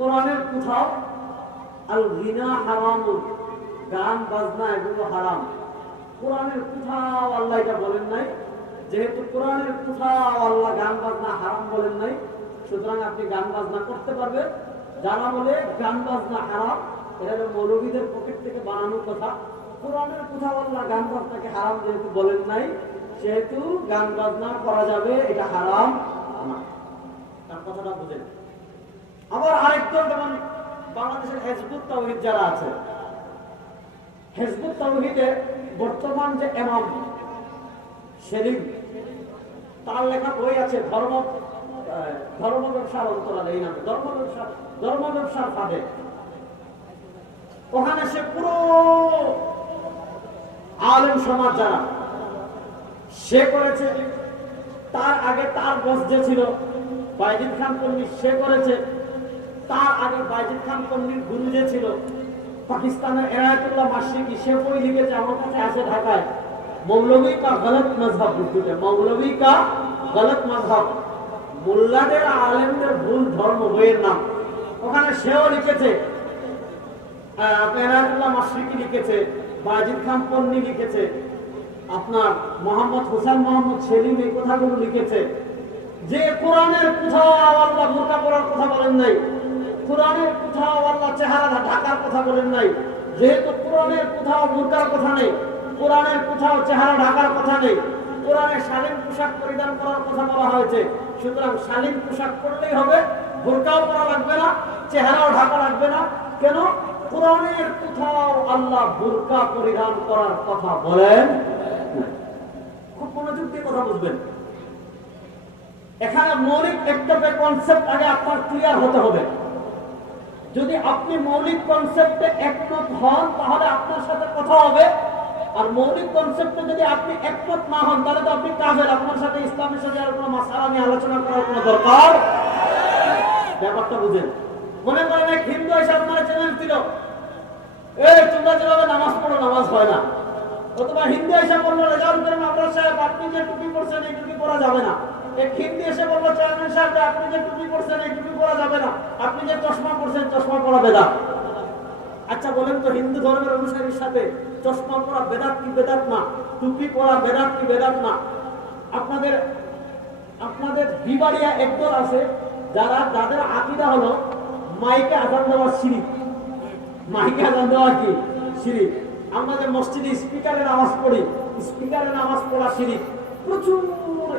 কোরআনের কোথাও আল গিনা হারামুন, গান বাজনা এগুলো হারাম। কোরআনের কোথাও আল্লাহ এটা বলেন নাই। যেহেতু কোরআনের কোথাও আল্লাহ গান বাজনা হারাম বলেন নাই, সুতরাং আপনি গান বাজনা করতে পারবেন। যারা বলে গান বাজনা হারাম, এটা মৌলবীদের পকেট থেকে বানানো কথা। কোরআনের কোথাও আল্লাহ গান বাজনাকে হারাম যেহেতু বলেন নাই, সেহেতু গান বাজনা করা যাবে, এটা হারাম না। তার কথাটা বুঝেন। আবার আরেকজন যেমন বাংলাদেশের হিজবুত তাওহীদ যারা আছে, হিজবুত তাওহীদে বর্তমান যে ইমাম সেলিম, তার লেখা বই আছে ধর্ম ব্যবসার অন্তরালে, এই নামে ধর্ম ব্যবসার ফাঁদে। ওখানে সে পুরো আলেম সমাজ যারা সে করেছে, তার আগে তার বস যে ছিল বাইজিদ খান পন্নী সে করেছে, তার আগে বাইজিদ খান পন্নীর গুরু যে ছিল পাকিস্তানের এনায়েতুল্লাহ মাশরিকি, সে বই লিখেছে, আমার কাছে আসে ঢাকায়, মৌলবী কা গলত মজহব। উর্দুতে মৌলবী কা গলত মজহব, মোল্লাদের আলেমদের ভুল ধর্ম, বইয়ের নাম। ওখানে সেও লিখেছে, এনায়েতুল্লাহ মাশরিকি লিখেছে, বাইজিদ খান পন্নী লিখেছে, আপনার মোহাম্মদ হোসেন মোহাম্মদ সেলিম এই কথাগুলো লিখেছে যে কোরআনের কোথাও আল্লাহ বোরকা পরার কথা বলেন নাই, কোরআনের কোথাও আল্লাহ চেহারা ঢাকার কথা বলেন নাই। যেহেতু কোরআনের কোথাও বোরকার কথা নেই, কোরআনের কোথাও চেহারা ঢাকার কথা নেই, কোরআনে শালীন পোশাক পরিধান করার কথা বলা হয়েছে, সুতরাং শালীন পোশাক পরলেই হবে, বোরকাও পরা লাগবে না, চেহারাও ঢাকা লাগবে না। কেন? কোরআনের কোথাও আল্লাহ বোরকা পরিধান করার কথা বলেন। খুব মনোযোগ দিয়ে কথা বুঝবেন। এখানে মৌলিক একটা কনসেপ্ট আগে আপনার ক্লিয়ার হতে হবে। যদি আপনি মৌলিক কনসেপ্টে একমত হন তাহলে আপনার সাথে কথা হবে, আর মৌলিক কনসেপ্টে যদি আপনি একমত না হন তাহলে তো আপনি কাফের, আপনার সাথে ইসলামের সাথে আর কোনো মাসআলা নিয়ে আলোচনা করার কোনো দরকার। ব্যাপারটা বুঝেন। মনে করেন এক হিন্দু এসে আপনারা চ্যালেঞ্জ দিল, এই তোমরা যেভাবে নামাজ পড়ো নামাজ হয় না, অথবা হিন্দু এসে বললো রেজাউল করিম আবরার সাহেব আপনি যে টুপি পরছেন এই টুপি পরা যাবে না, এক হিন্দু এসে বললো চেয়ারম্যান সাহেব আপনি যে টুপি পরছেন এই টুপি পরা যাবে না, আপনি যে চশমা পরছেন চশমা পরা বেদাত। আচ্ছা বলেন তো, হিন্দু ধর্মের অনুসারীর সাথে চশমা পরা বেদাত কি বেদাত না? টুপি পরা বেদাত কি বেদাত না? আপনাদের বিবাড়িয়া একদল আছে যাদের আকীদা হলো মাইকে আযান দেওয়া শিরক। মাইকে আযান দেওয়া কি শিরক। আমাদের মসজিদে স্পিকারের আওয়াজ পড়ি, স্পিকারের আওয়াজ পড়া শিরক। প্রচুর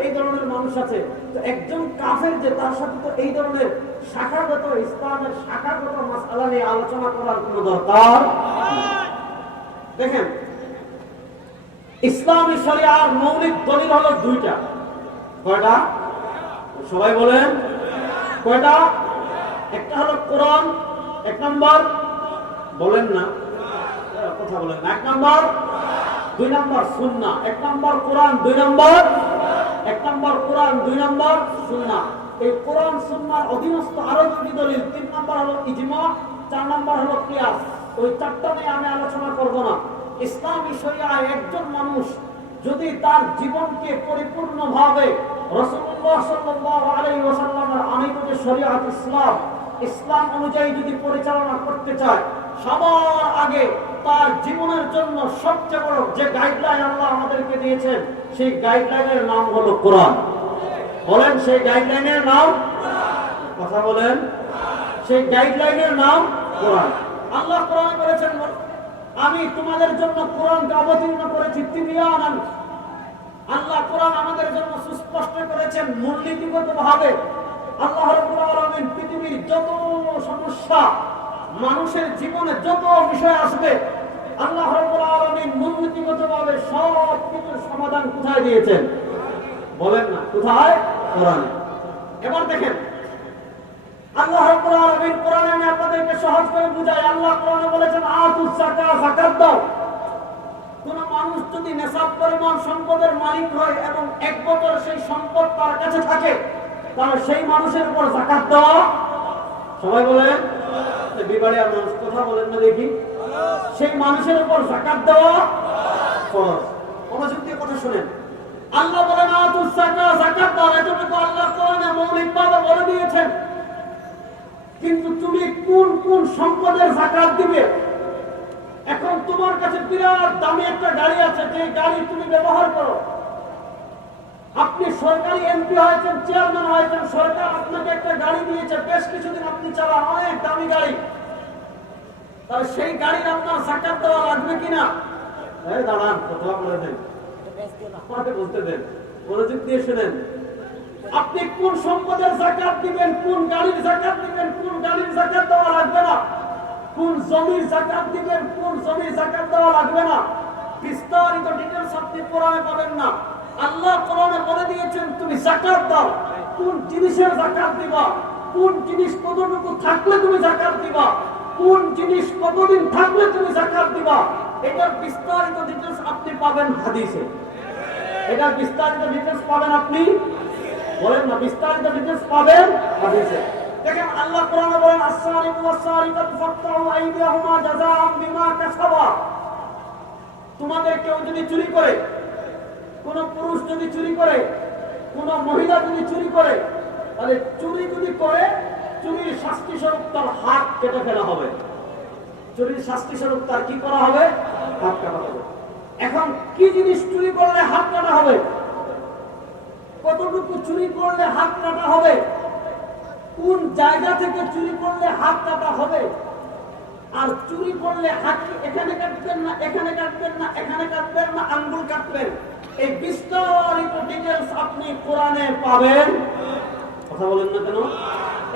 এই ধরনের মানুষ আছে। তো একজন কাফের যে, তার সাথে তো এই ধরনের শাখাগত ইসলামের শাখাগত মাসআলা নিয়ে আলোচনা করার কোনো দরকার। দেখেন, ইসলামী শরিয়ার মৌলিক দলিল হলো দুইটা। কয়টা? সবাই বলেন কয়টা? একটা হলো কোরআন, এক নম্বর বলেন না, কথা বলেন না, এক নম্বর, দুই নম্বর সুন্নাহ। এক নম্বর কোরআন, দুই নম্বর, এক নম্বর কোরআন, দুই নম্বর সুন্নাহ। এই কোরআন সুন্নাহর অধীনস্থ আরো দুটি দলিল, তিন নম্বর হলো ইজমা, চার নম্বর হলো কিয়াস। ওই চারটা নিয়ে আমি আলোচনা করব না। ইসলামী শরিয়ায় একজন মানুষ যদি তার জীবনকে পরিপূর্ণভাবে রাসূলুল্লাহ সাল্লাল্লাহু আলাইহি ওয়াসাল্লামের আনিত যে শরিয়াত ইসলাম অনুযায়ী যদি পরিচালনা করতে চায়, সবার আগে তার জীবনের জন্য সবচেয়ে বড় যে গাইডলাইন আল্লাহ আমাদেরকে দিয়েছেন, সেই গাইডলাইনের নাম হলো কোরআন। বলেন সেই গাইডলাইনের নাম, কথা বলেন, সেই গাইডলাইনের নাম কোরআন। আল্লাহ কোরআনে বলেছেন, আমি তোমাদের জন্য কোরআনকে অবতীর্ণ করেছি তিবিয়ানান। আল্লাহ কোরআন আমাদের জন্য সুস্পষ্ট করেছেন মূলনীতিগতভাবে। আল্লাহ রাব্বুল আলামিন পৃথিবীর যত সমস্যা, মানুষের জীবনে যত বিষয় আসবে, আল্লাহ রাব্বুল আলামিন মূলনীতিগতভাবে সব কিছুর সমাধান কোথায় দিয়েছেন? বলেন না কোথায়? কোরআনে। এবার দেখেন, আল্লাহ রাব্বুল আলামিন কোরআনে, আমি আপনাদেরকে সহজ করে বুঝাই। আল্লাহ কোরআনে বলেছেন আতুজ যাকাত, যাকাত দাও। কোন মানুষ যদি নেশাব পরিমাণ সম্পদের মালিক হয় এবং এক বছর সেই সম্পদ তার কাছে থাকে, তাহলে সেই মানুষের উপর যাকাত দেওয়া, সবাই বলেন, বিবাড়িয়ার মানুষ কথা বলেন না দেখি, সেই মানুষের উপর যাকাত দেওয়া ফরজ। মনোযোগ দিয়ে কথা শুনেন। আল্লাহ বলেন আতুজ যাকাত, যাকাত দাও। এতটুকু আল্লাহ কোরআনে মৌলিকভাবে বলে দিয়েছেন। এবার দেখেন, আল্লাহ রাব্বুল আলামিন কোরআনে বলেছেন আতুজ যাকাত, যাকাত দাও। কোন মানুষ যদি নেশাব পরিমাণ সম্পদের মালিক হয় এবং এক বছর সেই সম্পদ তার কাছে থাকে, তাহলে সেই মানুষের উপর যাকাত দেওয়া ফরজ। সবাই বলেন, কিন্তু তুমি কোন কোন সম্পদের যাকাত দিবে? এখন তোমার কাছে বিরাট দামি একটা গাড়ি আছে, যে গাড়ি তুমি ব্যবহার করো। আপনি সরকারি এমপি হয়েছেন, চেয়ারম্যান হয়েছেন, সরকার আপনাকে একটা গাড়ি দিয়েছে, বেশ কিছুদিন আপনি চালান, অনেক দামি গাড়ি। তাহলে সেই গাড়ির আপনার যাকাত দেওয়া লাগবে কিনা? দাঁড়ান, কথা বলে দেন, বলতে দেন, মনোযোগ দিয়ে শুনেন। আপনি কোন সম্পদের যাকাত দিবেন, কোন গাড়ির যাকাত দিবেন, কোন গাড়ির যাকাত দেওয়া লাগবে না, কোন জমির যাকাত দিবেন, কোন জমির যাকাত দেওয়া লাগবে না, বিস্তারিত ডিটেইলস আপনি কোরআনে পাবেন না। আল্লাহ কোরআনে বলে দিয়েছেন তুমি যাকাত দাও, কোন জিনিসের যাকাত দিবা, কোন জিনিস কতটুকু থাকলে তুমি যাকাত দিবা, কোন জিনিস কতদিন থাকলে তুমি যাকাত দিবা, এটার বিস্তারিত ডিটেইলস আপনি পাবেন হাদিসে। এটার বিস্তারিত ডিটেইলস পাবেন আপনি, বলেন না, বিস্তারিত ডিটেইলস পাবেন হাদিসে। দেখেন আল্লাহ কোরআনে বলেন আস-সারিকু ওয়াস-সারিকাতু ফাকতাউ আইদিয়াহুমা জাযাআন বিমা কাসাবা। তোমাদের কেউ যদি চুরি করে, কোন পুরুষ যদি চুরি করে, কোন মহিলা যদি চুরি করে, তাহলে চুরি যদি করে চুরির শাস্তি স্বরূপ তার হাত কেটে ফেলা হবে। চুরির শাস্তি স্বরূপ তার কি করা হবে? হাত কাটা হবে। এখন কি জিনিস চুরি করলে হাত কাটা হবে? কতটুকু চুরি করলে হাত কাটা হবে? কোন জায়গা থেকে চুরি করলে হাত কাটা হবে? আর চুরি করলে হাত এখানে কাটবেন না, এখানে কাটবেন না, এখানে কাটবেন না, আঙ্গুল কাটবেন, এই বিস্তারিত ডিটেইলস আপনি কোরআনে পাবেন। কথা বলেন না কেন?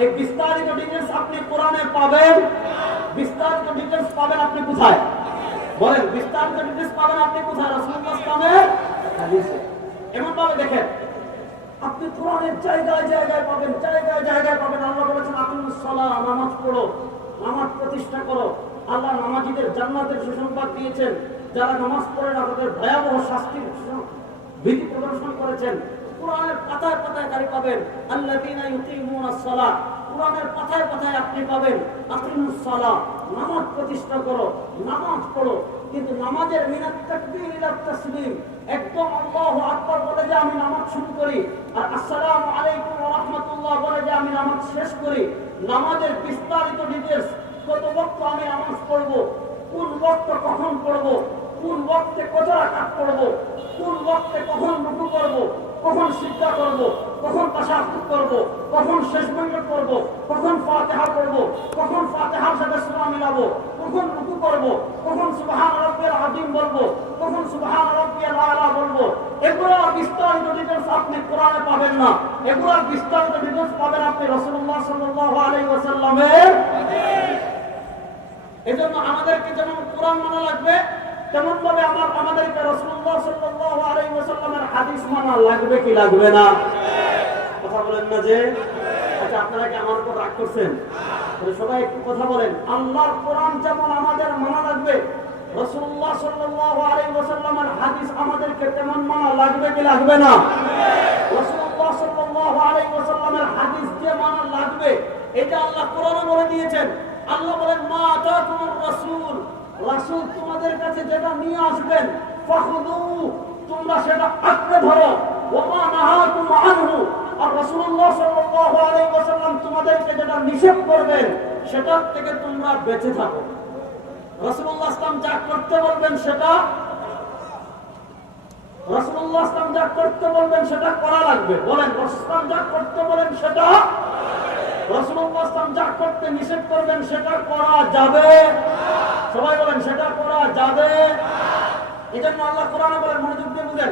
এই বিস্তারিত ডিটেইলস আপনি কোরআনে পাবেন। বিস্তারিত ডিটেইলস পাবেন আপনি কোথায়? বলেন, বিস্তারিত ডিটেইলস পাবেন আপনি কোথায়? রাসূলুল্লাহ সাল্লাল্লাহু আলাইহি হাদিসে। এমন ভাবে দেখেন, আপনি কোরআনের জায়গায় জায়গায় পাবেন, জায়গায় জায়গায় পাবেন। আল্লাহ বলেছেন আকিমুস সালাহ, নামাজ পড়ো, নামাজ প্রতিষ্ঠা করো। আল্লাহ নামাজীদের জান্নাতের সুসংবাদ দিয়েছেন, যারা নামাজ পড়ে না তাদের ভয়াবহ শাস্তির ভীতি প্রদর্শন করেছেন। কোরআনের পাতায় পাতায় তারি পাবেন আল্লাযীনা ইউকিমুনাস সালাহ, কোরআনের পাতায় পাতায় আপনি পাবেন আকিমুস সালাহ, নামাজ প্রতিষ্ঠা করো, নামাজ পড়ো। কিন্তু নামাজের মিনাত তাকবীর ইলা তাসলিম, একদম আল্লাহু আকবার বলে যে আমি নামাজ শুরু করি, আর আসসালামু আলাইকুম ওয়া রাহমাতুল্লাহ বলে যে আমি নামাজ শেষ করি। নামাজের বিস্তারিত ডিটেইলস, কত ওয়াক্ত আমি নামাজ পড়ব, কোন ওয়াক্ত কখন পড়ব, কোন ওয়াক্তে কত রাকাত পড়ব, কোন ওয়াক্তে কখন রুকু করব, কখন সিজদা করব, কখন তাশাহুদ করব, কখন শেষ বৈঠক করব, কখন ফাতিহা পড়ব, কখন ফাতিহার সাথে সূরা মিলাবো, কখন রুকু করব, কখন সুবহান রাব্বিয়াল আযীম বলবো, কখন সুবহান রাব্বিয়াল আলা বলবো। এগুলো বিস্তারিত ডিটেইলস আপনি কোরআনে পাবেন না। এগুলো বিস্তারিত ডিটেইলস পাবেন আপনি রাসূলুল্লাহ সাল্লাল্লাহু আলাইহি ওয়াসাল্লামের হাদিস। এজন্য আমাদেরকে যেমন কোরআন মানা লাগবে, তেমন ভাবে আমাদেরকে রাসূলুল্লাহ সাল্লাল্লাহু আলাইহি ওয়াসাল্লামের হাদিস মানা লাগবে কি লাগবে না? কথা বলেন না যে? আচ্ছা, আপনারা কি আমার উপর রাগ করছেন? সবাই একটু কথা বলেন। আল্লাহর কোরআন যেমন আমাদের মানা লাগবে, রাসূলুল্লাহ সাল্লাল্লাহু আলাইহি ওয়াসাল্লামের হাদিস আমাদেরকে তেমন মানা লাগবে কি লাগবে না? রাসূলুল্লাহ সাল্লাল্লাহু আলাইহি ওয়াসাল্লামের হাদিস যে মানা লাগবে, এটা আল্লাহ কোরআনে বলে দিয়েছেন। আল্লাহ বলেন মা আতাকুমুর রাসূল, রাসূল তোমাদের কাছে যেটা নিয়ে আসবেন, ফাখুযু, তোমরা সেটা আঁকড়ে ধরো, ওয়া মা নাহাকুম আনহু, আর রাসূলুল্লাহ সাল্লাল্লাহু আলাইহি ওয়াসাল্লাম তোমাদেরকে যেটা নিষেধ করবেন সেটা থেকে তোমরা বেঁচে থাকো। রাসূলুল্লাহ সাল্লাল্লাহু যা করতে বলবেন সেটা, রাসূলুল্লাহ সাল্লাল্লাহু যা করতে বলবেন সেটা করা লাগবে। বলেন, রাসূলুল্লাহ যা করতে বলেন সেটা, রাসূলুল্লাহ সাল্লাল্লাহু যা করতে নিষেধ করবেন সেটা করা যাবে। সবাই বলেন, সেটা করা যাবে। এজন্য আল্লাহ কোরআনে বলেন, মনোযোগ দিয়ে বুঝেন,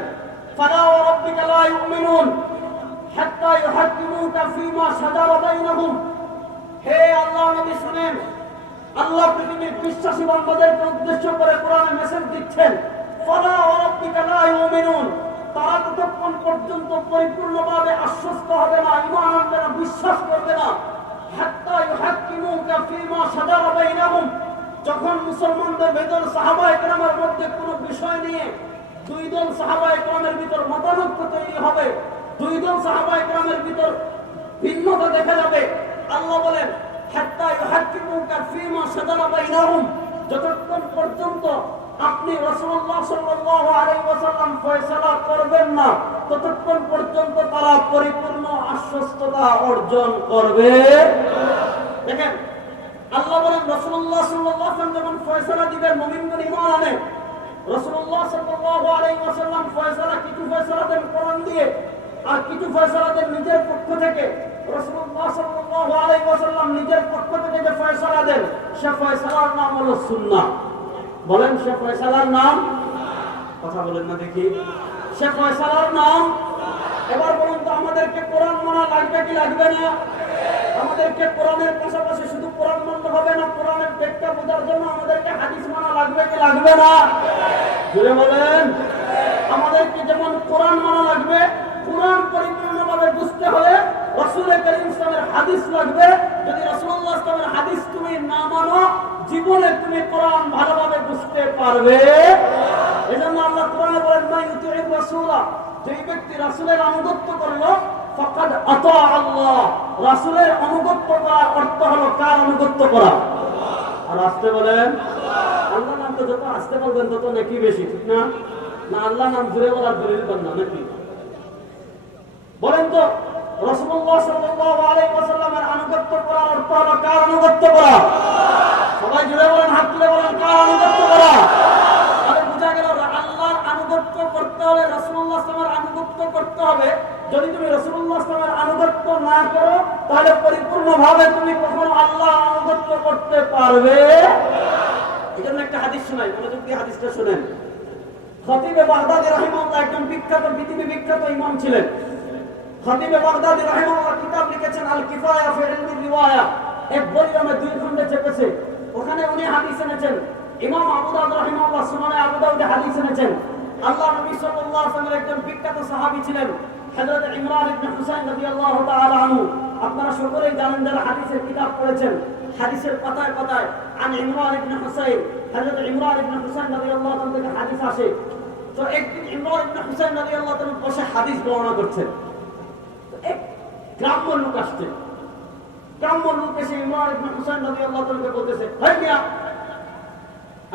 ফালা ওয়া রাব্বিকা লা ইউমিনুন হাত্তা ইউহাক্কিমুকা ফীমা শাজারা বাইনাহুম। হে আল্লাহ নবী শুনেন, আল্লাহ পৃথিবীর বিশ্বাসী বান্দাদেরকে উদ্দেশ্য করে কোরআনে মেসেজ দিচ্ছেন, ফালা ওয়া রাব্বিকা লা ইউমিনুন, তারা ততক্ষণ পর্যন্ত পরিপূর্ণভাবে আশ্বস্ত হবে না, ঈমান আনবে না, বিশ্বাস করবে না, হাত্তা ইউহাক্কিমুকা ফীমা শাজারা বাইনাহুম, যখন মুসলমানদের ভেতর সাহাবায়ে কেরামের মধ্যে কোনো বিষয় নিয়ে দুই দল সাহাবায়ে কেরামের ভিতর মতানৈক্য তৈরি হবে, দুই দল সাহাবায়ে কেরামের ভিতর ভিন্নতা দেখা যাবে। আল্লাহ বলেন হাত্তা ইউহাক্কিমুকা ফীমা শাজারা বাইনাহুম, যতক্ষণ পর্যন্ত আপনি রাসূলুল্লাহ সাল্লাল্লাহু আলাইহি ওয়াসাল্লাম ফয়সালা করবেন না, ততক্ষণ পর্যন্ত তারা পরিপূর্ণ আশ্বস্ততা অর্জন করবে। দেখেন আল্লাহ বলেন রাসূলুল্লাহ সাল্লাল্লাহু আলাইহি ওয়াসাল্লাম যখন ফয়সালা দিবেন মুমিনগণ ঈমান আনে রাসূলুল্লাহ সাল্লাল্লাহু আলাইহি ওয়াসাল্লাম ফয়সালা কিছু ফয়সালা দেন কোরআন দিয়ে আর কিছু ফয়সালা দেন নিজের পক্ষ থেকে রাসূলুল্লাহ সাল্লাল্লাহু আলাইহি ওয়াসাল্লাম নিজের পক্ষ থেকে যে ফয়সালা দেন সে ফয়সালার নাম হলো সুন্নাহ বলেন সে ফয়সালার নাম কথা বলেন না দেখি সে ফয়সালার নাম এবার বলুন তো আমাদেরকে কোরআন মানা লাগবে কি লাগবে না আমাদেরকে কোরআনের পাশাপাশি শুধু কোরআন মানতে হবে না কোরআনের ব্যাখ্যা বোঝার জন্য আমাদেরকে হাদিস মানা লাগবে কি লাগবে না জোরে বলেন আমাদেরকে যেমন কোরআন মানা লাগবে কোরআন পরিপূর্ণভাবে বুঝতে হলে রাসূল করিম সাল্লাল্লাহু আলাইহি ওয়াসাল্লামের হাদিস লাগবে যদি রাসূলুল্লাহ সাল্লাল্লাহু আলাইহি ওয়াসাল্লামের হাদিস তুমি না মানো জীবনে তুমি কোরআন ভালোভাবে বুঝতে পারবে এজন্য আল্লাহ কোরআনে বলেন মা ইউতিউর রাসূলা যে ব্যক্তি রাসূলের আনুগত্য করলো ফাকাদ আতা আল্লাহ রাসূলের আনুগত্য করার অর্থ হলো কার আনুগত্য করা আর আসতে বলেন আল্লাহ নাম তো যত আসতে বলবেন তত নাকি বেশি ঠিক না না আল্লাহ নাম জুড়ে বলার দলিল পান না নাকি বলেন তো রাসূলুল্লাহ সাল্লাল্লাহু আলাইহি ওয়াসাল্লামের আনুগত্য করার অর্থ হলো কার আনুগত্য করা সবাই জুড়ে বলেন হাত তুলে বলেন কার আনুগত্য করা আরে বুঝা গেল আল্লাহর আনুগত্য করতে হলে রাসূলুল্লাহ সাল্লাল্লাহু আলাইহি ওয়াসাল্লামের আনুগত্য করতে হবে যদি তুমি রাসূলুল্লাহ সাল্লাল্লাহু আলাইহি ওয়াসাল্লামের আনুগত্য না করো তাহলে পরিপূর্ণভাবে তুমি কখনো আল্লাহর আনুগত্য করতে পারবে এজন্য একটা হাদিস শোনাই মনোযোগ দিয়ে হাদিসটা শুনেন খতিবে বাগদাদি রাহিমাহুল্লাহ একজন বিখ্যাত পৃথিবী বিখ্যাত ইমাম ছিলেন খতিবে বাগদাদি রাহিমাহুল্লাহ কিতাব লিখেছেন আল কিফায়া ফি ইলমি রিওয়ায়া এক ভলিউমে দুই খণ্ডে চেপেছে ওখানে উনি হাদিস এনেছেন ইমাম আবু দাউদ রাহিমাহুল্লাহ সুনানে আবু দাউদে হাদিস এনেছেন আল্লাহ নবী সাল্লাল্লাহু আলাইহি ওয়াসাল্লামের একজন বিখ্যাত সাহাবী ছিলেন হযরত ইমরান ইবনে হুসাইন রাদিয়াল্লাহু তাআলা আনহু আপনারা সকলেই জানেন যারা হাদিসের কিতাব পড়েছেন হাদিসের পাতায় পাতায় আন ইমরান ইবনে হুসাইন হযরত ইমরান ইবনে হুসাইন রাদিয়াল্লাহু তাআলা থেকে হাদিস আসে তো একদিন ইমরান ইবনে হুসাইন রাদিয়াল্লাহু তাআলা বসে হাদিস বর্ণনা করছেন তো এক গ্রাম্য লোক আসছে গ্রাম্য লোক এসে ইমরান ইবনে হুসাইন রাদিয়াল্লাহু তাআলাকে বলতেছে ভাই মিয়া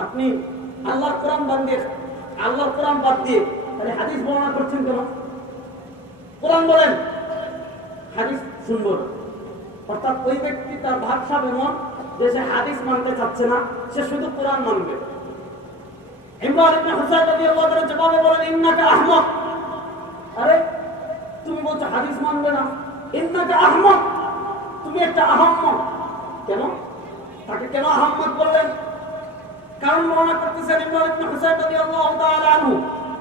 আপনি আল্লাহর কোরআন বাদ দিয়ে তাহলে হাদিস বর্ণনা করছেন কেন কোরআন বলেন হাদিস শুনবো না অর্থাৎ ওই ব্যক্তি তার ভাবসাব এমন যে সে হাদিস মানতে চাচ্ছে না সে শুধু কোরআন মানবে ইমরান ইবনে হুসাইন রাদিয়াল্লাহু তাআলা জবাবে বলেন ইন্নাকা আহমক আরে তুমি বলছো হাদিস মানবে না ইন্নাকা আহমক তুমি একটা আহম্মক কেন তাকে কেন আহম্মক বললেন কারণ বর্ণনা করতেছেন ইমরান ইবনে হুসাইন রাদিয়াল্লাহু তাআলা আনহু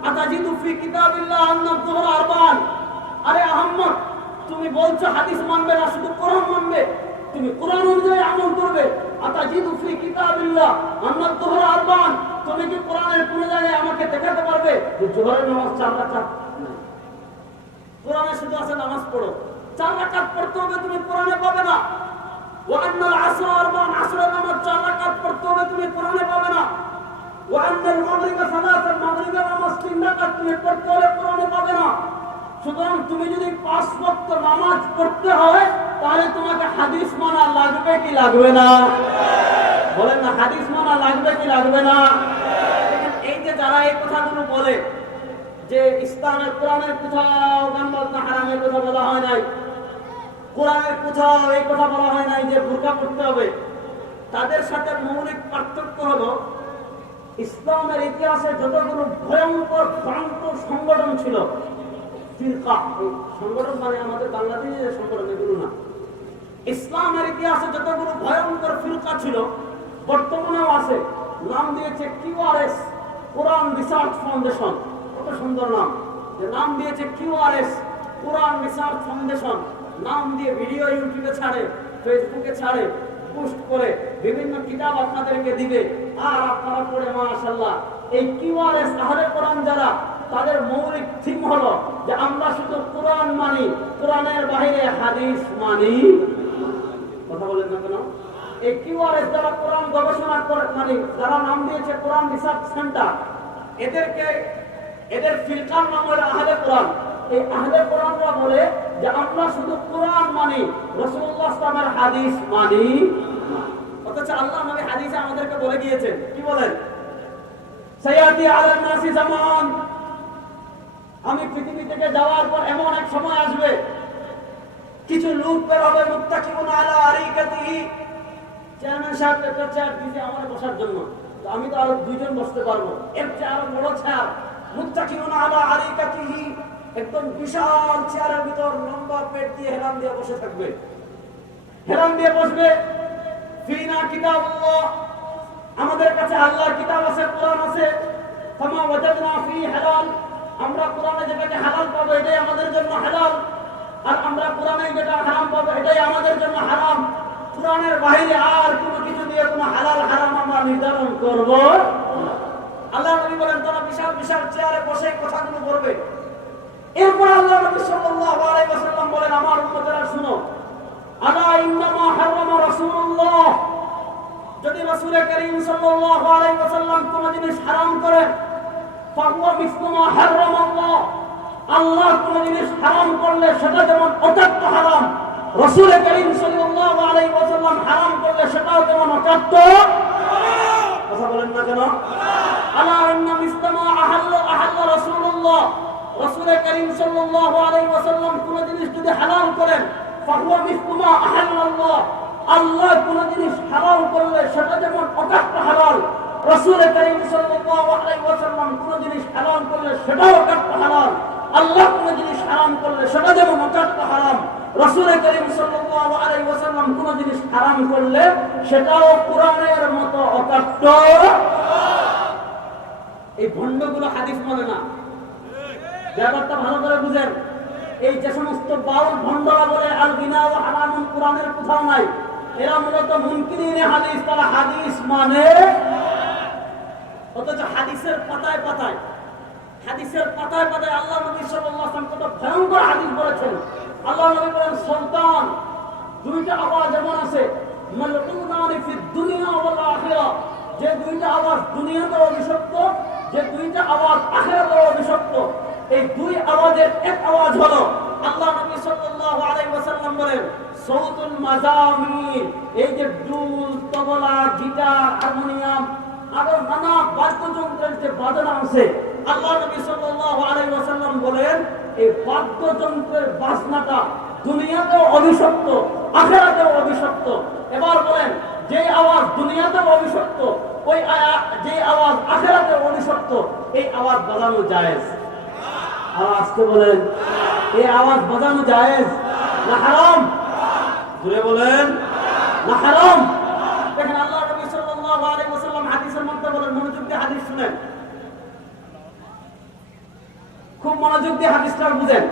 আতাজিদু ফি কিতাবিল্লাহ আন্না যুহর আরবান আরে আহম্মক তুমি বলছো হাদিস মানবে না শুধু কোরআন মানবে তুমি কোরআন অনুযায়ী আমল করবে আতাজিদু ফি কিতাবিল্লাহ আন্না যুহর আরবান তুমি কি কোরআনের কোন জায়গায় আমাকে দেখাতে পারবে যে জোহরের নামাজ 4 রাকাত কোরআনে শুধু আছে নামাজ পড়ো 4 রাকাত পড়তে হবে তুমি কোরআনে পাবে না ওয়া আন্নাল আসর আরবান আসরের নামাজ 4 রাকাত পড়তে হবে তুমি কোরআনে পাবে না ওয়া আন্নাল মাগরিব সালাতান মাগরিবের নামাজ 3 রাকাত তুমি পড়তে হলে কোরআনে পাবে না সুতরাং তুমি যদি 5 ওয়াক্ত নামাজ পড়তে হয় তাহলে তোমাকে হাদিস মানা লাগবে কি লাগবে না বলেন না হাদিস মানা লাগবে কি লাগবে না এই যে যারা এই কথাগুলো বলে যে ইসলামের কোরআনের কোথাও গান বাজনা হারামের কথা বলা হয় নাই কোরআনের কোথাও এই কথা বলা হয় নাই যে বুরকা পড়তে হবে তাদের সাথে মৌলিক পার্থক্য হলো ইসলামের ইতিহাসে যতগুলো ভয়ঙ্কর ভয়ঙ্কর সংগঠন ছিল ফিরকা সংগঠন মানে আমাদের বাংলাদেশের সংগঠন এগুলো না ইসলামের ইতিহাসে যতগুলো ভয়ঙ্কর ফিরকা ছিল বর্তমানেও আছে নাম দিয়েছে কিউআরএস কোরআন রিসার্চ ফাউন্ডেশন কত সুন্দর নাম যে নাম দিয়েছে কিউআরএস কোরআন রিসার্চ ফাউন্ডেশন নাম দিয়ে ভিডিও ইউটিউবে ছাড়ে ফেসবুকে ছাড়ে পোস্ট করে বিভিন্ন কিতাব আপনাদেরকে দিবে আর আপনারা পড়ে মাশাআল্লাহ এই কিউআরএস আহলে কোরআন যারা তাদের মৌলিক থিম হলো যে আমরা শুধু কোরআন মানি কোরআনের বাইরে হাদিস মানি কথা বলেন না কেন এই কিউআরএস যারা কোরআন গবেষণা করে মানে যারা নাম দিয়েছে কোরআন রিসার্চ সেন্টার এদের ফিরকার নাম হলো আহলে কোরআন এই আহলে কোরআনরা বলে যে আমরা শুধু কোরআন মানি রাসূলুল্লাহ সাল্লাল্লাহু আলাইহি ওয়াসাল্লামের হাদিস মানি অথচ আল্লাহ নবী হাদিসে আমাদেরকে বলে গিয়েছেন কি বলেন সাইয়াতি আলান নাসি জামান আমি পৃথিবী থেকে যাওয়ার পর এমন এক সময় আসবে কিছু লোক বের হবে মুত্তাকিউনা আলা আরিকাতিহি, চেয়ারম্যান সাহেব একটা চেয়ার দিয়েছে আমার বসার জন্য, তো আমি তো আরো দুইজন বসতে পারবো, এর চেয়ে আরো বড় চেয়ার। মুত্তাকিউনা আলা আরিকাতিহি, একদম বিশাল চেয়ারের ভিতর লম্বা পেট দিয়ে হেলান দিয়ে বসে থাকবে, হেলান দিয়ে বসবে। ফিনা কিতাবুল্লাহ, আমাদের কাছে আল্লাহর কিতাব আছে, কোরআন আছে। ফামা ওয়াজাদনা ফি হালাল, আমরা কোরআনে যেটাকে হালাল পাবো এটাই আমাদের জন্য হালাল, আর আমরা কোরআনে যেটা হারাম পাবো এটাই আমাদের জন্য হারাম। কোরআনের বাইরে আর কোনো কিছু দিয়ে কোনো হালাল হারাম আমরা নির্ধারণ করব না। আল্লাহ নবী বলেন তারা বিশাল বিশাল চেয়ারে বসে কথাগুলো বলবে। এরপর আল্লাহ নবী সাল্লাল্লাহু আলাইহি ওয়াসাল্লাম বলেন, আমার উম্মতেরা শুনো, আলা ইন্নামা হারামা রাসূলুল্লাহ, যদি রাসূল করিম সাল্লাল্লাহু আলাইহি ওয়াসাল্লাম কোন জিনিস হারাম করেন, ফাহুয়া মিসলু মা হারামাল্লাহ, আল্লাহ কোন জিনিস হারাম করলে সেটা যেমন অকাট্য হারাম, রাসূল করিম সাল্লাল্লাহু আলাইহি ওয়াসাল্লাম হারাম করলে সেটাও যেমন অকাট্য। কথা বলেন না কেন? আলা ইন্না মিসলু মা আহাল্লা রাসূলুল্লাহ, রাসূল করিম সাল্লাল্লাহু আলাইহি ওয়াসাল্লাম কোন জিনিস যদি হালাল করেন, ফাহুয়া মিসলু মা আহাল্লাল্লাহ, আল্লাহ কোন জিনিস হালাল করলে সেটা যেমন অকাট্য হালাল, রাসূল করিম সাল্লাল্লাহু আলাইহি ওয়াসাল্লাম কোন জিনিস হালাল করলে সেটাও অকাট্য হালাল। আল্লাহ কোন জিনিস হারাম করলে সেটা যেমন অকাট্য হারাম, রাসূল করিম সাল্লাল্লাহু আলাইহি ওয়াসাল্লাম কোন জিনিস হারাম করলে সেটাও কোরআনের মতো অকাট্য। এই ভণ্ডগুলো হাদিস মানে না, ব্যাপারটা ভালো করে বুঝেন। এই যে সমস্ত বাউল ভণ্ডরা বলে আল বিনা ওয়া হারামুন কোরআনের কোথাও নাই, এরা মূলত মুনকিরিনে হাদিস, তারা হাদিস মানে, অথচ হাদিসের পাতায় পাতায়, হাদিসের পাতায় পাতায় আল্লাহ নবী সাল্লাল্লাহু আলাইহি ওয়াসাল্লাম কত ভয়ঙ্কর হাদিস বলেছেন। আল্লাহ নবী বলেন, সুলতান দুইটা আওয়াজ এমন আছে, মালউনানি ফিদ দুনিয়া ওয়াল আখিরা, যে দুইটা আওয়াজ দুনিয়াতেও অভিশপ্ত, যে দুইটা আওয়াজ আখিরাতেও অভিশপ্ত। এই দুই আওয়াজের এক আওয়াজ হলো, আল্লাহ নবী সাল্লাল্লাহু আলাইহি ওয়াসাল্লাম বলেন, সাউতুল মাজামির, এই যে দুল, তবলা, গিটার, হারমোনিয়াম, আরো নানা বাদ্যযন্ত্রের যে বাজনা আছে, আল্লাহ নবী সাল্লাল্লাহু আলাইহি ওয়াসাল্লাম বলেন এই বাদ্যযন্ত্রের বাজনাটা দুনিয়াতেও অভিশপ্ত, আখিরাতেও অভিশপ্ত। এবার বলেন, যে আওয়াজ দুনিয়াতেও অভিশপ্ত, ওই যে আওয়াজ আখিরাতেও অভিশপ্ত, এই আওয়াজ বাজানো জায়েজ? আওয়াজকে বলেন, এই আওয়াজ বাজানো জায়েজ না হারাম? জোরে বলেন, না হারাম? দেখেন আল্লাহ নবী সাল্লাল্লাহু আলাইহি ওয়াসাল্লাম হাদিসের মধ্যে বলেন, মনোযোগ দিয়ে হাদিস শুনেন, খুব মনোযোগ দিয়ে হাদিসটা বুঝেন।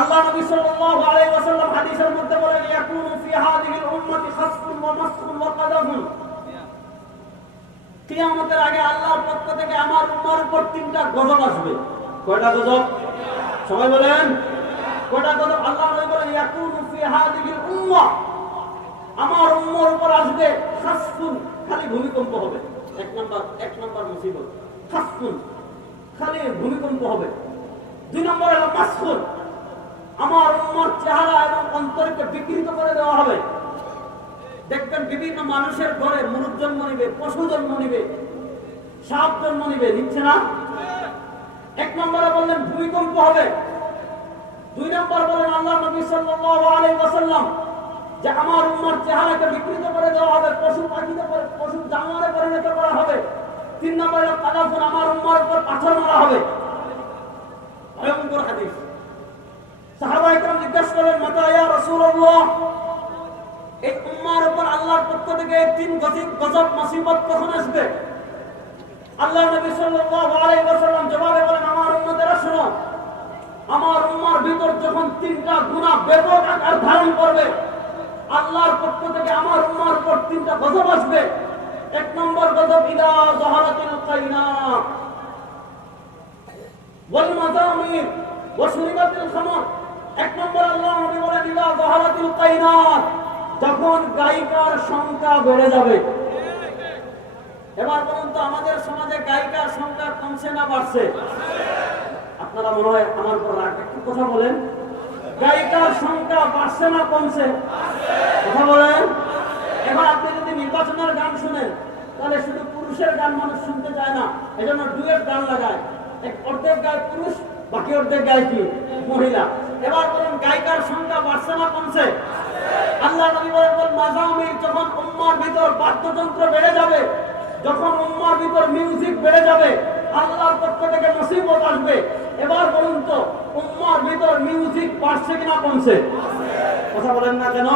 আল্লাহ নবী সাল্লাল্লাহু আলাইহি ওয়াসাল্লাম হাদিসের মধ্যে বলেন, ইয়াকুনু ফি হাযিহিল উম্মতি খাসফুন ওয়া মাসখুন ওয়া কাদাফুন, কিয়ামতের আগে আল্লাহর পক্ষ থেকে আমার উম্মার উপর তিনটা গজব আসবে। কয়টা গজব? সবাই বলেন, কয়টা গজব? আল্লাহ নবী বলেন, ইয়াকুনু ফি হাযিহিল উম্মাহ, আমার উম্মার উপর আসবে খাসফুন, খালি ভূমিকম্প হবে। এক নাম্বার মুসিবত খাসফুন, খালি ভূমিকম্প হবে। দুই নম্বর হলো মাসখুন, আমার উম্মার চেহারা এবং অন্তরকে বিকৃত করে দেওয়া হবে। দেখবেন বিভিন্ন মানুষের ঘরে মুরুখ জন্ম নিবে, পশু জন্ম নিবে, সাপ জন্ম নিবে, নিচ্ছে না? এক নম্বরে বললেন ভূমিকম্প হবে। দুই নম্বর বলেন আল্লাহ নবী সাল্লাল্লাহু আলাইহি ওয়াসাল্লাম যে আমার উম্মার চেহারাকে বিকৃত করে দেওয়া হবে, পশু পাখিতে, পশু জানোয়ারে পরিণত করা হবে। তিন নম্বরে কাদাফুন, আমার উম্মার উপর পাথর মারা হবে। ভয়ঙ্কর হাদিস। সাহাবায়ে কেরাম জিজ্ঞাসা করেন, মাতা ইয়া রাসূলুল্লাহ, এই উম্মার উপর আল্লাহর পক্ষ থেকে তিন গজব মুসিবত কখন আসবে? আল্লাহ নবী সাল্লাল্লাহু আলাইহি ওয়াসাল্লাম জবাবে বলেন, আমার উম্মতেরা শুনো, আমার উম্মার ভিতর যখন তিনটা গুনাহ ব্যাপক আকার ধারণ করবে, আল্লাহর পক্ষ থেকে আমার উম্মার উপর তিনটা গজব আসবে। এক নম্বর গজব, ইদা যাহারাতিল কাইনাত ওয়াল মাজামির ওয়া শুরিবাতিল খামর। এক নম্বর আল্লাহ নবী বলেন, ইদা যাহারাতিল কাইনাত, যখন গায়িকার সংখ্যা বেড়ে যাবে। এবার বলুন তো, আমাদের সমাজে গায়িকার সংখ্যা কমছে না বাড়ছে? আপনারা মনে হয় আমার উপর রাগ, একটু কথা বলেন। গায়িকার সংখ্যা বাড়ছে না কমছে? কথা বলেন। এবার আপনি যদি নির্বাচনের গান শুনেন, তাহলে শুধু পুরুষের গান মানুষ শুনতে চায় না, এজন্য ডুয়েট গান লাগায়। অর্ধেক গায় পুরুষ, বাকি অর্ধেক গায় কি মহিলা। এবার বলুন গায়িকার সংখ্যা বাড়ছে না কমছে? আল্লাহ নবী বলেন মাজামির, যখন উম্মার ভিতর বাদ্যযন্ত্র বেড়ে যাবে, যখন উম্মার ভিতর মিউজিক বেড়ে যাবে, আল্লাহর পক্ষ থেকে মুসিবত আসবে। এবার বলুন তো উম্মার ভিতর মিউজিক বাড়ছে কিনা কমছে? কথা বলেন না কেন?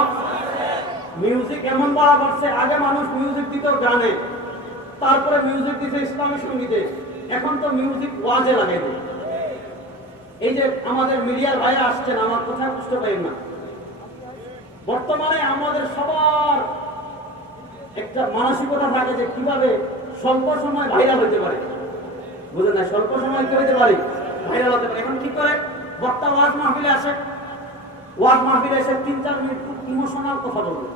মিউজিক এমন বাড়া বাড়ছে, আগে মানুষ মিউজিক দিত গানে, তারপরে মিউজিক দিতে ইসলামী সঙ্গীতে, এখন তো মিউজিক ওয়াজে লাগাই দেয়। এই যে আমাদের মিডিয়ার ভাইরা আসছেন, আমার কথা বুঝতে পারেন না, বর্তমানে আমাদের সবার একটা মানসিকতা থাকে যে কিভাবে স্বল্প সময় ভাইরাল হতে পারে। বুঝলেন না? স্বল্প সময় কি হতে পারে? ভাইরাল হতে পারে। এখন কি করে বক্তা ওয়াজ মাহফিলে আসে, ওয়াজ মাহফিলে এসে 3-4 মিনিট খুব ইমোশনাল কথা বলবে,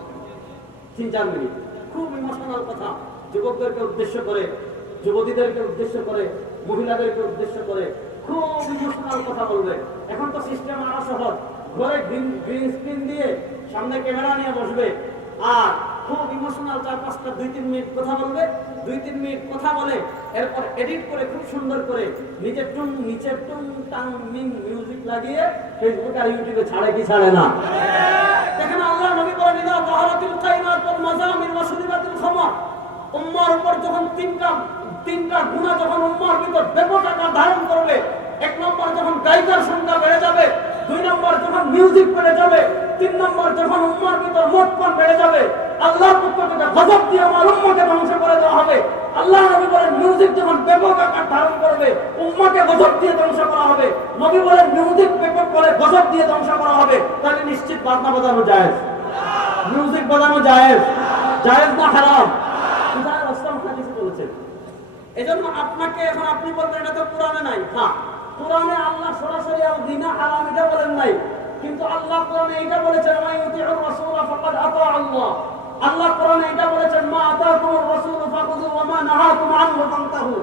3-4 মিনিট খুব ইমোশনাল কথা, যুবকদেরকে উদ্দেশ্য করে, যুবতীদেরকে উদ্দেশ্য করে, মহিলাদেরকে উদ্দেশ্য করে খুব ইমোশনাল কথা বলবে। এখন তো সিস্টেম আরো সহজ, ঘরে গ্রিন স্ক্রিন দিয়ে সামনে ক্যামেরা নিয়ে বসবে আর খুব ইমোশনাল 4-5টা 2-3 মিনিট কথা বলবে। 2-3 মিনিট কথা বলে এরপর এডিট করে খুব সুন্দর করে নিচের টুং টাং মিং মিউজিক লাগিয়ে ফেসবুক আর ইউটিউবে ছাড়ে কি ছাড়ে না? দেখেন আল্লাহ নবী বলেন ইদা যাহারাতিল কায়নাত ওয়াল মাযামির ওয়া শুরিবাতিল খামার, উম্মার উপর যখন তিনটা গুনাহ যখন উম্মার ভিতর ব্যাপক আকার ধারণ করবে, 1 নম্বর যখন গায়িকার সংখ্যা বেড়ে যাবে, 2 নম্বর যখন মিউজিক বেড়ে যাবে, 3 নম্বর যখন উম্মার ভিতর মদপান বেড়ে যাবে, আল্লাহর পক্ষ থেকে গজব দিয়ে আমার উম্মাকে ধ্বংস করে দেওয়া হবে। আল্লাহ নবী বলেন মিউজিক যখন ব্যাপক আকার ধারণ করবে, উম্মাকে গজব দিয়ে ধ্বংস করা হবে। নবী বলেন মিউজিক ব্যাপক করে গজব দিয়ে ধ্বংস করা হবে। তাহলে নিশ্চিত বাজনা বাজানো জায়েজ, মিউজিক বাজানো জায়েজ, জায়েজ না হারাম? ইসলাম হাদিসে বলেছেন। এজন্য আপনাকে এখন আপনি বলবেন এটা তো কোরআনে নাই। হ্যাঁ, কোরআনে আল্লাহ সরাসরি জিনা হারাম এটা বলেন নাই, কিন্তু আল্লাহ কোরআনে এটা বলেছেন মা ইউতিউর রাসূল ফাকাদ আতা আল্লাহ। আল্লাহ কোরআনে এটা বলেছেন মা আতাকুমুর রাসূল ফাখুযু ওয়া মা নাহাকুম আনহু ফান্তাহু।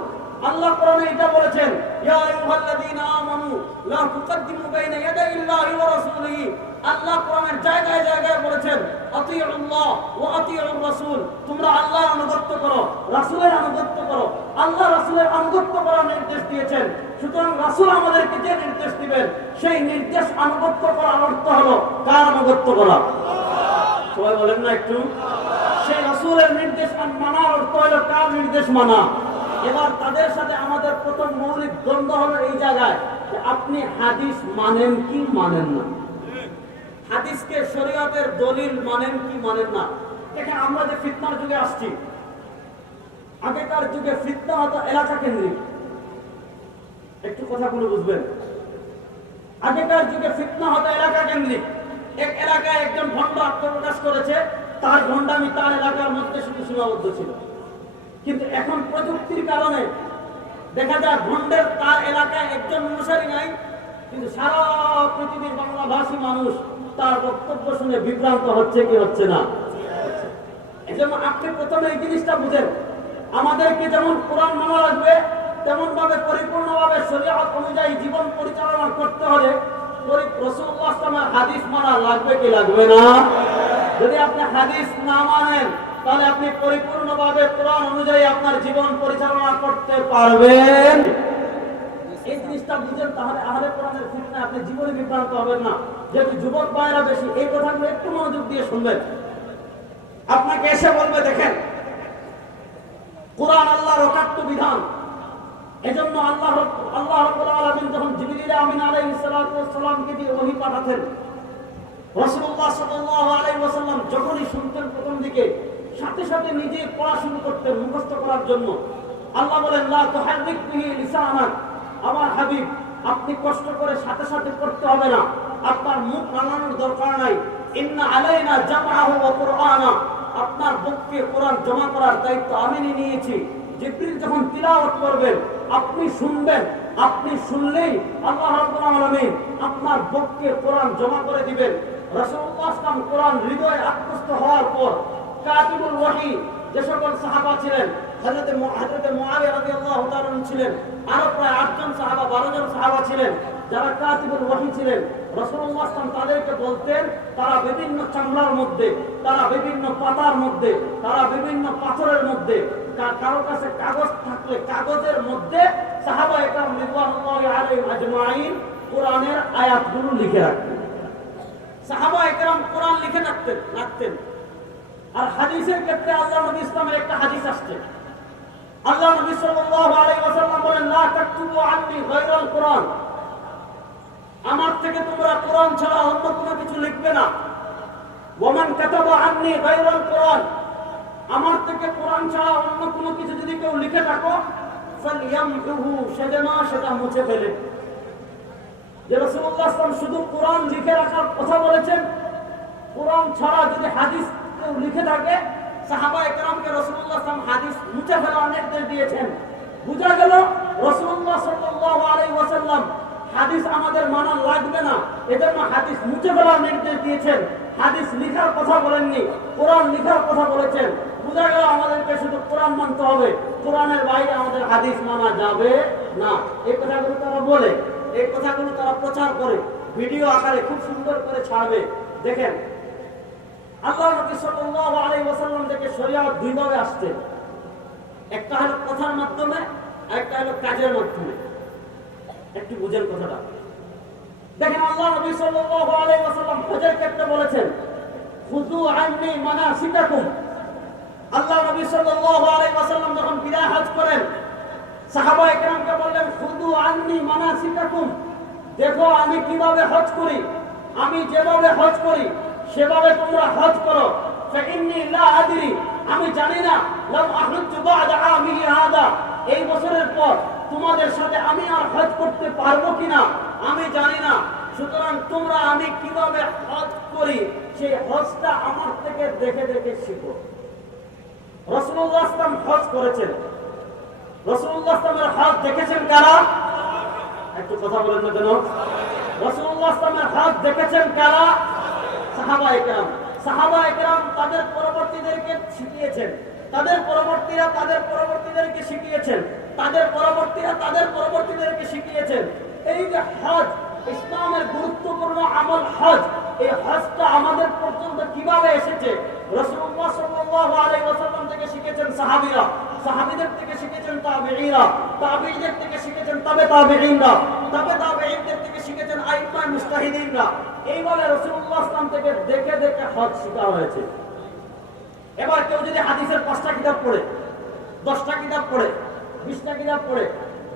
আল্লাহ কোরআনে এটা বলেছেন ইয়া আইয়ুহাল্লাযীনা আমানু লা তুকদ্দিমু বাইনা ইয়াদাইল্লাহি ওয়া রাসূলিহি। আল্লাহ কোরআনের জায়গায় জায়গায় বলেছেন আতিউল্লাহ ওয়া আতিউর রাসূল, তোমরা আল্লাহর আনুগত্য করো, রাসূলের আনুগত্য করো। আল্লাহ রাসূলের আনুগত্য করার নির্দেশ দিয়েছেন, সুতরাং রাসূল আমাদেরকে যে নির্দেশ দিবেন সেই নির্দেশ আনুগত্য করার অর্থ হলো কার আনুগত্য করা? সবাই বলেন না একটু? সেই রাসূলের নির্দেশ মানার অর্থ হলো কার নির্দেশ মানা? এবার তাদের সাথে আমাদের প্রথম মৌলিক দ্বন্দ্ব হলো এই জায়গায় যে আপনি হাদিস মানেন কি মানেন না, হাদিসকে শরীয়তের দলিল মানেন কি মানেন না। দেখেন আমরা যে ফিতনার যুগে আসছি, আগেকার যুগে ফিতনা হতো এলাকা কেন্দ্রিক। একটু কথাগুলো বুঝবেন, আগেকার যুগে ফিতনা হতো এলাকা কেন্দ্রিক। এক এলাকায় একজন ভণ্ড আত্মপ্রকাশ করেছে, তার ভণ্ডামি তার এলাকার মধ্যে শুধু সীমাবদ্ধ ছিল। কিন্তু এখন প্রযুক্তির কারণে দেখা যায় ভণ্ডের তার এলাকায় একজন অনুসারী নাই, কিন্তু সারা পৃথিবীর বাংলাভাষী মানুষ তার বক্তব্য শুনে বিভ্রান্ত হচ্ছে কি হচ্ছে না? এজন্য আপনি প্রথমে এই জিনিসটা বুঝেন, আমাদেরকে যেমন কোরআন মানা লাগবে, তেমন ভাবে পরিপূর্ণভাবে শরীয়ত অনুযায়ী জীবন পরিচালনা করতে হলে রাসূলুল্লাহ সাল্লাল্লাহু আলাইহি ওয়াসাল্লামের হাদিস মানা লাগবে কি লাগবে না? যদি আপনি হাদিস না মানেন তাহলে আপনি পরিপূর্ণভাবে কোরআন অনুযায়ী আপনার জীবন পরিচালনা করতে পারবেন? এই জিনিসটা বুঝেন, তাহলে আহলে কোরআনের ফিতনা আপনি জীবনে বিভ্রান্ত হবেন না। যেহেতু যুবক ভাইরা বেশি, এই কথাগুলো একটু মনোযোগ দিয়ে শুনবেন। আপনাকে এসে বলবে দেখেন কোরআন আল্লাহর অকাট্য বিধান, এজন্য আল্লাহ রাব্বুল আলামিন যখন জিবরিল আমিন আলাইহিস সালাতু ওয়াস সালামকে দিয়ে ওহী পাঠাতেন, রাসূলুল্লাহ সাল্লাল্লাহু আলাইহি ওয়াসাল্লাম যখনই শুনতেন প্রথম দিকে সাথে সাথে নিজে পড়া শুরু করতেন মুখস্থ করার জন্য। আল্লাহ বলেন লা তুহাররিক বিহি লিসানাক, আমার হাবিব আপনি কষ্ট করে সাথে সাথে পড়তে হবে না, আপনার মুখ নাড়ানোর দরকার নাই। ইন্না আলাইনা জামআহু ওয়া কুরআনা, আপনার পক্ষে কোরআন জমা করার দায়িত্ব আমি নিয়েছি। জিবরিল যখন তিলাওয়াত করবেন আপনি শুনবেন, আপনি শুনলেই আল্লাহ রাব্বুল আলামিন আপনার পক্ষে কোরআন জমা করে দিবেন। রাসূলুল্লাহ সাল্লাল্লাহু আলাইহি ওয়াসাল্লাম কোরআন হৃদয়ে আত্মস্থ হওয়ার পর কাতিবুল ওহী যে সকল সাহাবা ছিলেন, হযরত মুআবিয়া রাদিয়াল্লাহু তাআলা ছিলেন, আরো প্রায় 8 জন সাহাবা 12 জন সাহাবা ছিলেন যারা কাতিবুল ওহী ছিলেন। রাসূলুল্লাহ সাল্লাল্লাহু আলাইহি ওয়াসাল্লাম তাদেরকে বলতেন, তারা বিভিন্ন চামড়ার মধ্যে, তারা বিভিন্ন পাতার মধ্যে, তারা বিভিন্ন পাথরের মধ্যে, কারো কাছে কাগজ থাকলে কাগজের মধ্যে সাহাবা একরাম রিদওয়ানুল্লাহি আলাইহিম আজমাইন কোরআনের আয়াতগুলো লিখে রাখতেন। সাহাবা একরাম কোরআন লিখে রাখতেন। আর হাদিসের ক্ষেত্রে আল্লাহ নবী ইসলামের একটা হাদিস আসছে, আল্লাহ নবী সাল্লাল্লাহু আলাইহি ওয়াসাল্লাম বলেন, লা তাকতুবু আন্নী গায়রাল কোরআন, আমার থেকে তোমরা কোরআন ছাড়া অন্য কোনো কিছু লিখবে না। ওয়ামান কাতাবা আন্নী গায়রাল কোরআন, আমার থেকে কোরআন ছাড়া অন্য কোনো কিছু যদি কেউ লিখে থাকো, ফালইয়ামহুহু, সেটা মুছে ফেলে। যে রাসূলুল্লাহ সাল্লাল্লাহু আলাইহি ওয়াসাল্লাম শুধু কোরআন লিখে রাখার কথা বলেছেন, কোরআন ছাড়া যদি হাদিস কেউ লিখে থাকে, সাহাবা একরামকে রাসূলুল্লাহ সাল্লাল্লাহু আলাইহি ওয়াসাল্লাম হাদিস মুছে ফেলার নির্দেশ দিয়েছেন। বুঝা গেল রাসূলুল্লাহ সাল্লাল্লাহু আলাইহি ওয়াসাল্লাম হাদিস আমাদের মানা লাগবে না, এজন্য হাদিস মুছে ফেলার নির্দেশ দিয়েছেন। হাদিস লিখার কথা বলেননি, কোরআন লিখার কথা বলেছেন। বুঝা গেল আমাদেরকে শুধু কোরআন মানতে হবে, কোরআনের বাইরে আমাদের হাদিস মানা যাবে না। এই কথাগুলো তারা বলে, এই কথাগুলো তারা প্রচার করে, ভিডিও আকারে খুব সুন্দর করে ছাড়বে। দেখেন, আল্লাহ নবী সাল্লাল্লাহু আলাইহি ওয়াসাল্লাম থেকে শরিয়ত দুই ভাবে আসছে, একটা হলো কথার মাধ্যমে, একটা হলো কাজের মাধ্যমে। একটু বুঝেন কথাটা। দেখেন, আল্লাহ নবী সাল্লাল্লাহু আলাইহি ওয়াসাল্লাম হজের ক্ষেত্রে বলেছেন, খুযু আন্নী মানাসিকাকুম। আল্লাহ নবী সাল্লাল্লাহু আলাইহি ওয়াসাল্লাম যখন বিদায় হজ করেন, সাহাবা একরামকে বললেন, খুযু আন্নী মানাসিকাকুম, দেখো আমি কিভাবে হজ করি, আমি যেভাবে হজ করি সেভাবে তোমরা হজ করো। ফাইন্নী লা আদরি, আমি জানি না, লাম আহজ্জু বা'দা আমী হাদা, এই বছরের পর তোমাদের সাথে আমি আর হজ করতে পারবো কিনা আমি জানি না। সুতরাং তোমরা আমি কিভাবে হজ করি সেই হজটা আমার থেকে দেখে দেখে শিখো। রাসূলুল্লাহ সাল্লাল্লাহু আলাইহি ওয়াসাল্লাম হজ করেছেন, রাসূলুল্লাহ সাল্লাল্লাহু আলাইহি ওয়াসাল্লামের হজ দেখেছেন কারা? একটু কথা বলেন না কেন? রাসূলুল্লাহ সাল্লাল্লাহু আলাইহি ওয়াসাল্লামের হজ দেখেছেন কারা? সাহাবা একরাম। সাহাবা একরাম তাদের পরবর্তীদেরকে শিখিয়েছেন, তাদের পরবর্তীরা তাদের পরবর্তীদেরকে শিখিয়েছেন, তাদের পরবর্তীরা তাদের পরবর্তীদেরকে শিখিয়েছেন। এই যে হজ, ইসলামের গুরুত্বপূর্ণ আমল হজ, এই হজটা আমাদের পর্যন্ত কিভাবে এসেছে? রাসূলুল্লাহ সাল্লাল্লাহু আলাইহি ওয়াসাল্লাম থেকে শিখেছেন সাহাবীরা, সাহাবীদের থেকে শিখেছেন তাবেঈরা, তাবেঈদের থেকে শিখেছেন তাবেঈনরা, তাবেঈনদের থেকে শিখেছেন আইম্মা মুজতাহিদিনরা। এইভাবে রাসূলুল্লাহ সাল্লাল্লাহু আলাইহি ওয়াসাল্লাম থেকে দেখে দেখে হজ শেখা হয়েছে। এবার কেউ যদি হাদিসের 5টা কিতাব পড়ে, 10টা কিতাব পড়ে, 20টা কিতাব পড়ে,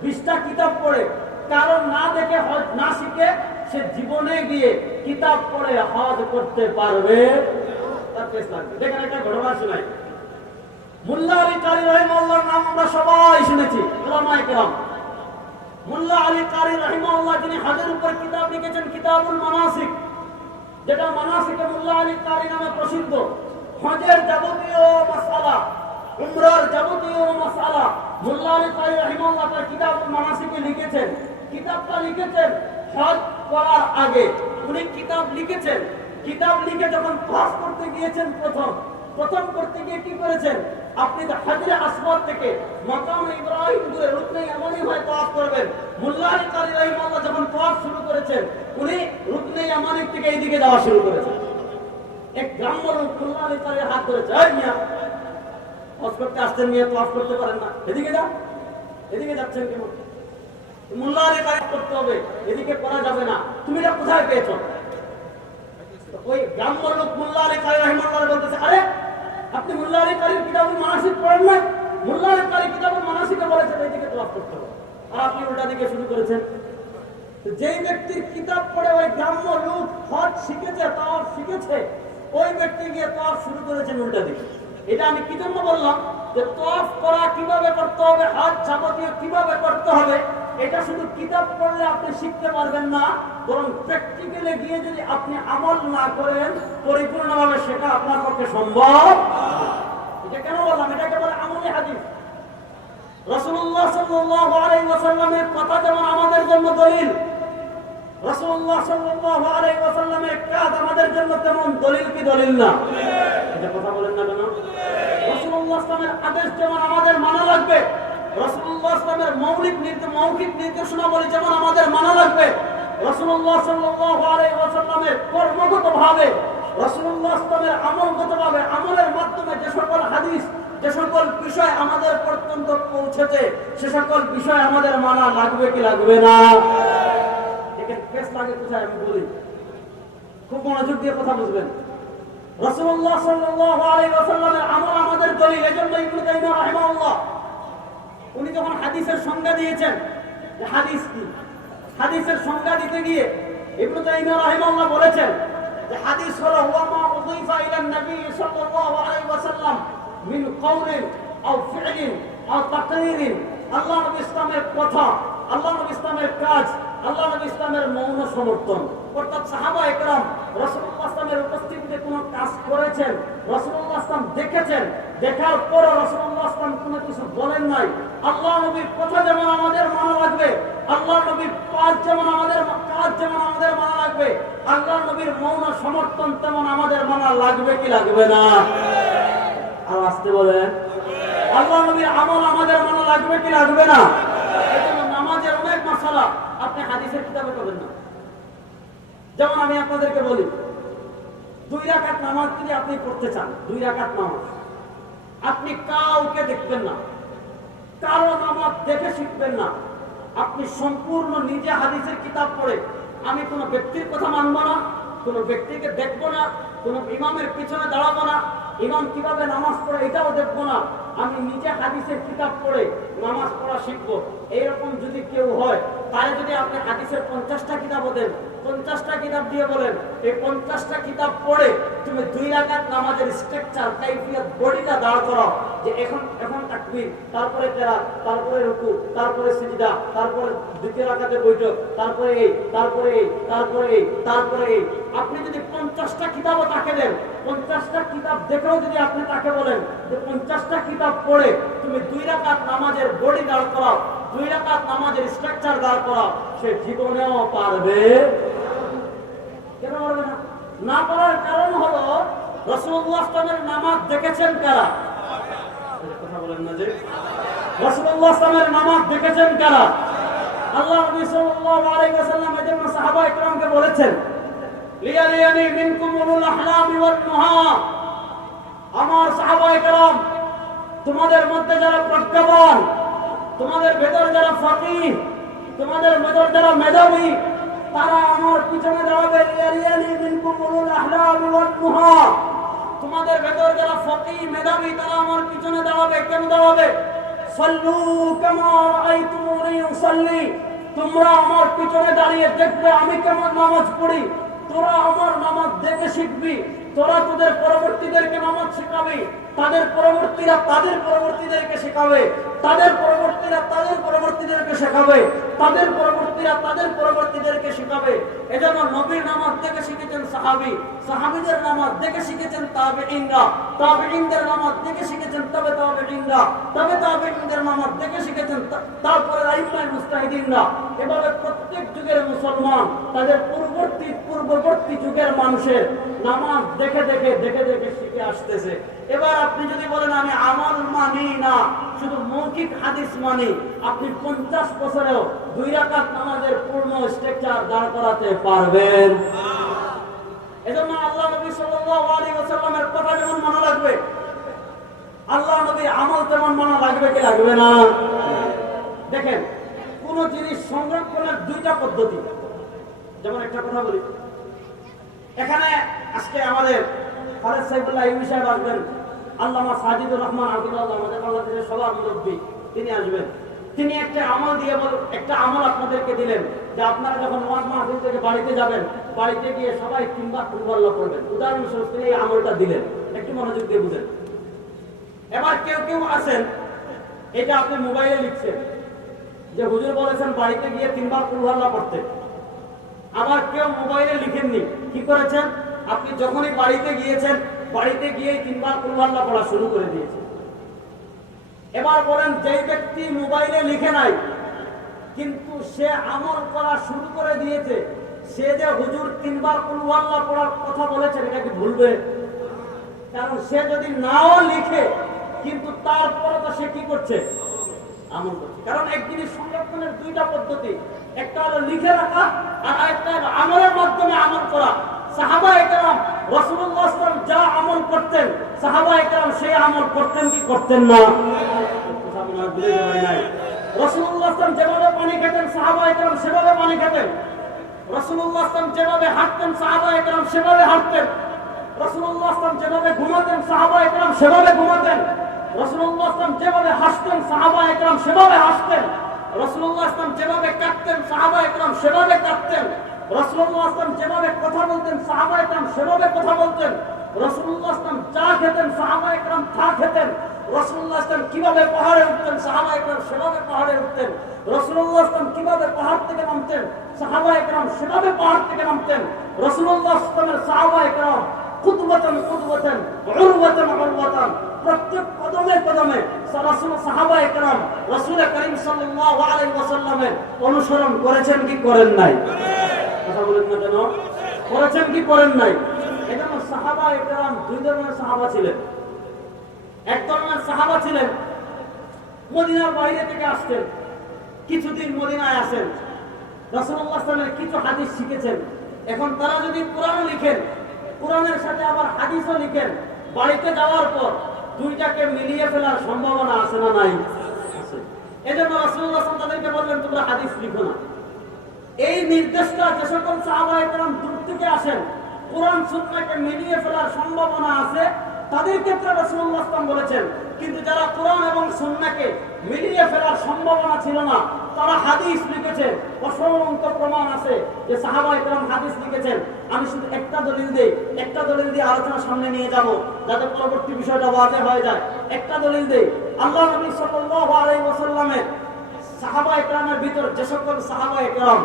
20টা কিতাব পড়ে, কারণ না দেখে হজ না শিখে সে জীবনে গিয়ে কিতাব পড়ে হজ করতে পারবে? তার চেষ্টা লাগবে। দেখেন, একটা ঘটনা শোনাই। মুল্লা আলী কারি রাহিমাহুল্লাহর নাম আমরা সবাই শুনেছি, উলামায়ে কেরাম। মুল্লা আলী কারি রাহিমাহুল্লাহ যিনি হজের উপর কিতাব লিখেছেন, কিতাবুল মানাসিক, যেটা মানাসিকে মুল্লা আলী কারি নামে প্রসিদ্ধ। হজের যাবতীয় মাসআলা, উমরার যাবতীয় মাসআলা মুল্লা আলী কারি রাহিমাহুল্লাহ তার কিতাবুল মানাসিকে লিখেছেন। কিতাবটা লিখেছেন হজ করার আগে। উনি কিতাব লিখেছেন, কিতাব লিখে যখন হজ করতে গিয়েছেন, প্রথম করতে গিয়ে কি করেছেন? আপনি হাজরে আসওয়াদ থেকে মাকাম ইব্রাহিম দূরে রুকনে ইয়ামানি হয়ে তাওয়াফ করবেন। মুল্লা আলী কারি রাহিমাহুল্লাহ যখন তাওয়াফ শুরু করেছেন, উনি রুকনে ইয়ামানি থেকে এইদিকে যাওয়া শুরু করেছেন। এক গ্রাম্য লোক মুল্লা আলী কারির হাত ধরেছে, এই মিয়া, হজ করতে আসছেন, মিয়া তাওয়াফ করতে পারেন না, এদিকে যান, এদিকে যাচ্ছেন কেন? মুল্লা আলী কারি করতে হবে, এদিকে করা যাবে না, তুমি এটা কোথায় পেয়েছো? ওই গ্রাম্য লোক মুল্লা আলী কারি রাহিমাহুল্লাহ বলতেছে, আরে আপনি মুল্লা আলী কারির কিতাবুল মানাসিক পড়েন না? মুল্লা আলী কারি কিতাবুল মানাসিকে বলেছেন এইদিকে তাওয়াফ করতে হবে, আর আপনি উল্টা দিকে শুরু করেছেন। যেই ব্যক্তির কিতাব পড়ে ওই গ্রাম্য লোক হজ শিখেছে, তাওয়াফ শিখেছে, ওই ব্যক্তি গিয়ে তাওয়াফ শুরু করেছেন উল্টা দিকে। এটা আমি কি জন্য বললাম যে তাওয়াফ করা কিভাবে করতে হবে, হজ যাবতীয় কিভাবে করতে হবে, এটা শুধু কিতাব পড়লে আপনি শিখতে পারবেন না, বরং প্র্যাকটিক্যালে গিয়ে যদি আপনি আমল না করেন পরিপূর্ণভাবে সেটা আপনার পক্ষে সম্ভব। এটা কেন বললাম? এটাকে বলে আমলি হাদিস। রাসূলুল্লাহ সাল্লাল্লাহু আলাইহি ওয়াসাল্লামের কথা যেমন আমাদের জন্য দলিল, রাসূলুল্লাহ সাল্লাল্লাহু আলাইহি ওয়াসাল্লামের কাজ আমাদের জন্য তেমন দলিল কি দলিল না? এটা কথা বলেন না কেন? রাসূলুল্লাহ সাল্লামের আদেশ যেমন আমাদের মানা লাগবে, রাসূলুল্লাহ সাল্লামের মৌখিক নির্দেশনাবলী যেমন আমাদের মানা লাগবে, রাসূলুল্লাহ সাল্লাল্লাহু আলাইহি ওয়াসাল্লামের কর্মগতভাবে, রাসূলুল্লাহ সাল্লামের আমলগতভাবে, আমলের মাধ্যমে যে সকল হাদিস, যে সকল বিষয় আমাদের পর্যন্ত পৌঁছেছে, সে সকল বিষয় আমাদের মানা লাগবে কি লাগবে না? চাই আমি বলি, খুব মনোযোগ দিয়ে কথা বুঝবেন। রাসূলুল্লাহ সাল্লাল্লাহু আলাইহি ওয়াসাল্লামের আমল আমাদের দলিল। এজন্য ইবনে তাইমিয়া রাহিমাহুল্লাহ উনি যখন হাদিসের সংজ্ঞা দিয়েছেন যে হাদিস কি, হাদিসের সংজ্ঞা দিতে গিয়ে ইবনে তাইমিয়া রাহিমাহুল্লাহ বলেছেন যে হাদিস হলো ওয়া মা উযিফা ইলা নবী সাল্লাল্লাহু আলাইহি ওয়াসাল্লাম মিন কওলিন আও ফি'লিন আও তাকরীরিন, আল্লাহ নবী ইসলামের কথা, আল্লাহ নবী ইসলামের কাজ, আল্লাহ নবী ইসলামের মৌন সমর্থন। অর্থাৎ সাহাবা একরাম রাসূলুল্লাহ ইসলামের উপস্থিতিতে কোনো কাজ করেছেন, রাসূলুল্লাহ ইসলাম দেখেছেন, দেখার পর রাসূলুল্লাহ ইসলাম কোনো কিছু বলেন নাই। আল্লাহ নবীর কথা যেমন আমাদের মানা লাগবে, আল্লাহ নবীর কাজ যেমন আমাদের মানা লাগবে, আল্লাহ নবীর মৌন সমর্থন তেমন আমাদের মানা লাগবে কি লাগবে না? আর আসতে বলেন, আল্লাহ নবীর আমল আমাদের মানা লাগবে কি লাগবে না? এজন্য নামাজের অনেক মাসালা আপনি হাদিসের কিতাবে পাবেন না। যেমন আমি আপনাদেরকে বলি, 2 রাকাত নামাজ যদি আপনি পড়তে চান, 2 রাকাত নামাজ আপনি কাউকে দেখবেন না, কারো নামাজ দেখে শিখবেন না, আপনি সম্পূর্ণ নিজে হাদিসের কিতাব পড়ে, আমি কোনো ব্যক্তির কথা মানব না, কোনো ব্যক্তিকে দেখব না, কোনো ইমামের পিছনে দাঁড়াবো না, ইমাম কিভাবে নামাজ পড়ে এটাও দেখবো না, আমি নিজে হাদিসের কিতাব পড়ে নামাজ পড়া শিখবো। এইরকম যদি কেউ হয়, তাহলে যদি আপনি হাদিসের 50টা কিতাবও দেন, 50টা কিতাব দিয়ে বলেন এই 50টা কিতাব পড়ে তুমি 2 রাকাত নামাজের স্ট্রাকচার, কাইফিয়ত, বডিটা দাঁড় করাও, যে এখন তাকবীর, তারপরে কেরাত, তারপরে রুকু, তারপরে সিজদা, তারপরে দ্বিতীয় রাকাতে বৈঠক, তারপরে এই, তারপরে এই, তারপরে এই, তারপরে এই। আপনি যদি 50টা কিতাবও তাকে দেন, 50টা কিতাব দেখেও যদি আপনি তাকে বলেন যে 50টা কিতাব পড়ে তুমি 2 রাকাত নামাজের বডি দাঁড় করাও, 2 রাকাত নামাজের স্ট্রাকচার দাঁড় করাও, সে জীবনেও পারবে? কেন পারবে না? না পারার কারণ হলো রাসূলুল্লাহ সাল্লাল্লাহু আলাইহি নামাজ দেখেছেন কারা? কথা বলেন না যে রাসূলুল্লাহ সাল্লাল্লাহু আলাইহি নামাজ দেখেছেন কারা? আল্লাহ নবী সাল্লাল্লাহু আলাইহি ওয়াসাল্লাম এজন্য সাহাবা ইকরামকে বলেছেন, লিয়ালিয়ানি মিনকুম উলুল আহলামি ওয়ান নুহা, আমার সাহাবা ইকরাম তোমাদের মধ্যে যারা প্রজ্ঞাবান, তোমাদের ভেতর যারা ফাকিহ, তোমাদের ভেতর যারা মেধাবী, তারা আমার পিছনে দাঁড়াবে। লিয়ালিয়ানি মিনকুম উলুল আহলামি ওয়ান নুহা, তোমাদের ভেতর যারা ফাকিহ মেধাবী তারা আমার পিছনে দাঁড়াবে। কেন দাঁড়াবে? সাল্লু কামা রাআইতুমুনি উসাল্লি, তোমরা আমার পিছনে দাঁড়িয়ে দেখবে আমি কেমন নামাজ পড়ি, তোরা আমার নামাজ দেখে শিখবি, তোরা তোদের পরবর্তীদেরকে নামাজ শেখাবি, তাদের পরবর্তীরা তাদের পরবর্তীদেরকে শেখাবে, তাদের পরবর্তীরা তাদের পরবর্তীদেরকে শেখাবে, তাদের পরবর্তীরা তাদের পরবর্তীদেরকে শেখাবে। এজন্য নবীর নামাজ দেখে শিখেছেন সাহাবী, সাহাবীদের নামাজ দেখে শিখেছেন তাবেঈনরা, তাবেঈনদের নামাজ দেখে শিখেছেন তবে তাবেঈনরা, তবে তাবেঈনদের নামাজ দেখে শিখেছেন তারপরে আইম্মায়ে মুজতাহিদিনরা। এভাবে প্রত্যেক যুগের মুসলমান তাদের পূর্ববর্তী যুগের মানুষের নামাজ দেখে দেখে দেখে দেখে শিখে আসতেছে। এবার আপনি যদি বলেন আমি আমল মানি না, শুধু মৌখিক হাদিস মানি, আপনি 50 বছরেও 2 রাকাত নামাজের পূর্ণ স্ট্রাকচার দাঁড় করাতে পারবেন? এজন্য আল্লাহ নবী সাল্লাল্লাহু আলাইহি ওয়াসাল্লামের কথা যেমন মানা লাগবে, আল্লাহ নবীর আমল তেমন মানা লাগবে কি লাগবে না? দেখেন, কোন জিনিস সংরক্ষণের 2টা পদ্ধতি। যেমন একটা কথা বলি, এখানে আজকে আমাদের খালেদ সাইফুল্লাহ ইউনি সাহেব আসবেন, আল্লামা সাজিদুর রহমান আব্দুল্লাহ, আমাদের বাংলাদেশের সবার মুরব্বী, তিনি আসবেন। তিনি একটা আমল আপনাদেরকে দিলেন যে আপনারা যখন ওয়াজ মাহফিল থেকে বাড়িতে যাবেন, বাড়িতে গিয়ে সবাই 3 বার কুলহুয়াল্লাহ পড়বেন। উদাহরণস্বরূপ তিনি এই আমলটা দিলেন, একটু মনোযোগ দিয়ে বুঝেন। এবার কেউ আছেন, এটা আপনি মোবাইলে লিখছেন যে হুজুর বলেছেন বাড়িতে গিয়ে 3 বার কুলহুয়াল্লাহ পড়তে। আবার কেউ মোবাইলে লিখেননি, কি করেছেন? আপনি যখনই বাড়িতে গিয়েছেন, বাড়িতে গিয়ে 3 বার কুলহুয়াল্লাহ পড়া শুরু করে দিয়েছেন। এবার বলেন, যেই ব্যক্তি মোবাইলে লিখে নাই কিন্তু সে আমল করা শুরু করে দিয়েছে, সে যে হুজুর 3 বার কুলহুয়াল্লাহ পড়ার কথা বলেছেন এটা কি ভুলবে? কারণ সে যদি নাও লিখে কিন্তু তারপরে তো সে কি করছে? আমল করছে। কারণ এক জিনিস সংরক্ষণের 2টা পদ্ধতি, একটা হলো লিখে রাখা আর আরেকটা হলো আমলের মাধ্যমে আমল করা। সাহাবায়ে কেরাম রাসূলুল্লাহ সাল্লাল্লাহু আলাইহি ওয়াসাল্লাম যা আমল করতেন, সাহাবায়ে কেরাম সেই আমল করতেন কি করতেন না? কথা বলা বুঝে যায় নাই। রাসূলুল্লাহ সাল্লাল্লাহু আলাইহি ওয়াসাল্লাম যেভাবে পানি খেতেন, সাহাবায়ে কেরাম সেভাবে পানি খেতেন। রাসূলুল্লাহ সাল্লাল্লাহু যেভাবে হাঁটতেন সাহাবায়ে কেরাম সেভাবে হাঁটতেন। রাসূলুল্লাহ সাল্লাল্লাহু যেভাবে ঘুমাতেন সাহাবায়ে কেরাম সেভাবে ঘুমাতেন। রাসূলুল্লাহ সাল্লাল্লাহু যেভাবে হাসতেন সাহাবায়ে কেরাম সেভাবে হাসতেন। রাসূলুল্লাহ সাল্লাল্লাহু যেভাবে কাঁদতেন সাহাবায়ে কেরাম সেভাবে কাঁদতেন। রাসূলুল্লাহ সাল্লাল্লাহু যেভাবে কথা বলতেন সাহাবায়ে কেরাম সেভাবে কথা বলতেন। রাসূলুল্লাহ সাল্লাল্লাহু চা খেতেন সাহাবায়ে কেরাম চা খেতেন। রাসূলুল্লাহ সাল্লাল্লাহু কিভাবে পাহাড়ে উঠতেন সাহাবায়ে কেরাম সেভাবে পাহাড়ে উঠতেন। রাসূলুল্লাহ সাল্লাল্লাহু কিভাবে পাহাড় থেকে নামতেন সাহাবায়ে কেরাম সেভাবে পাহাড় থেকে নামতেন। রাসূলুল্লাহ সাল্লাল্লাহু সাহাবায়ে কেরাম কুদওয়াতান কুদওয়াতান উরওয়াতান উরওয়াতান প্রত্যেক কদমে কদমে রাসূল সাহাবায়ে কেরাম রাসূল করিম সাল্লাল্লাহু আলাইহি ওয়াসাল্লামের অনুসরণ করেছেন কি করেন নাই? কথা বলেন না কেন? করেছেন কি করেন নাই? এজন্য সাহাবায়ে কেরাম দুই ধরনের সাহাবা ছিলেন। এক ধরনের সাহাবা ছিলেন মদিনার বাইরে থেকে আসতেন, কিছুদিন মদিনায় আসেন, রাসূলুল্লাহ সাল্লাল্লাহু আলাইহি কিছু হাদিস শিখেছেন। এখন তারা যদি কোরআন লিখেন, কোরআনের সাথে আবার হাদিসও লিখেন, বাড়িতে যাওয়ার পর দুইটাকে মিলিয়ে ফেলার সম্ভাবনা আছে না নাই? আছে। এজন্য রাসূলুল্লাহ সাল্লাল্লাহু আলাইহি তাদেরকে বললেন তোমরা হাদিস লিখো না। এই নির্দেশটা যে সকল সাহাবায়ে কেরাম দূর থেকে আসেন, কোরআন সুন্নাহকে মিলিয়ে ফেলার সম্ভাবনা আছে, তাদের ক্ষেত্রে রাসূলুল্লাহ সাল্লাল্লাহু আলাইহি বলেছেন। কিন্তু যারা কোরআন এবং সুন্নাহকে মিলিয়ে ফেলার সম্ভাবনা ছিল না, তারা হাদিস লিখেছেন। অসংখ্য প্রমাণ আছে যে সাহাবায়ে কেরাম হাদিস লিখেছেন। আমি শুধু একটা দলিল দিয়ে আলোচনা সামনে নিয়ে যাব যাতে পরবর্তী বিষয়টা ওয়াজে হয়ে যায়। একটা দলিল দেই। আল্লাহ নবী সাল্লাল্লাহু আলাইহি ওয়াসাল্লামের সাহাবায়ে কেরামের ভিতর যে সকল সাহাবায়ে কেরাম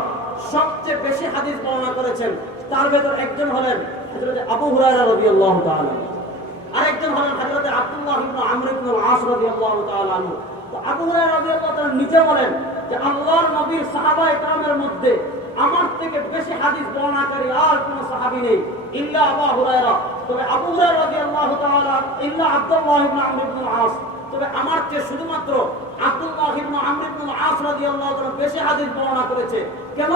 সবচেয়ে বেশি হাদিস বর্ণনা করেছেন, তার ভিতর একজন হলেন হযরত আবু হুরায়রা রাদিয়াল্লাহু তাআলা, আরেকজন হলেন হযরত আব্দুল্লাহ ইবনে আমর ইবনে আস রাদিয়াল্লাহু তাআলা আনহু। তো আবু হুরায়রা রাদিয়াল্লাহু তাআলা নিজে বলেন যে আল্লাহর নবীর সাহাবায়ে কেরামের মধ্যে আমার থেকে বেশি হাদিস বর্ণনাকারী আর কোন সাহাবী নেই ইল্লা আবু হুরায়রা। তবে আবু হুরায়রা রাদিয়াল্লাহু তাআলা ইল্লা আব্দুল্লাহ ইবনে আমর ইবনে আস, তবে আমার চেয়ে শুধুমাত্র আব্দুল্লাহ ইবনে আমর ইবনে আস রাদিয়াল্লাহু তাআলা বেশি হাদিস বর্ণনা করেছে। কেন?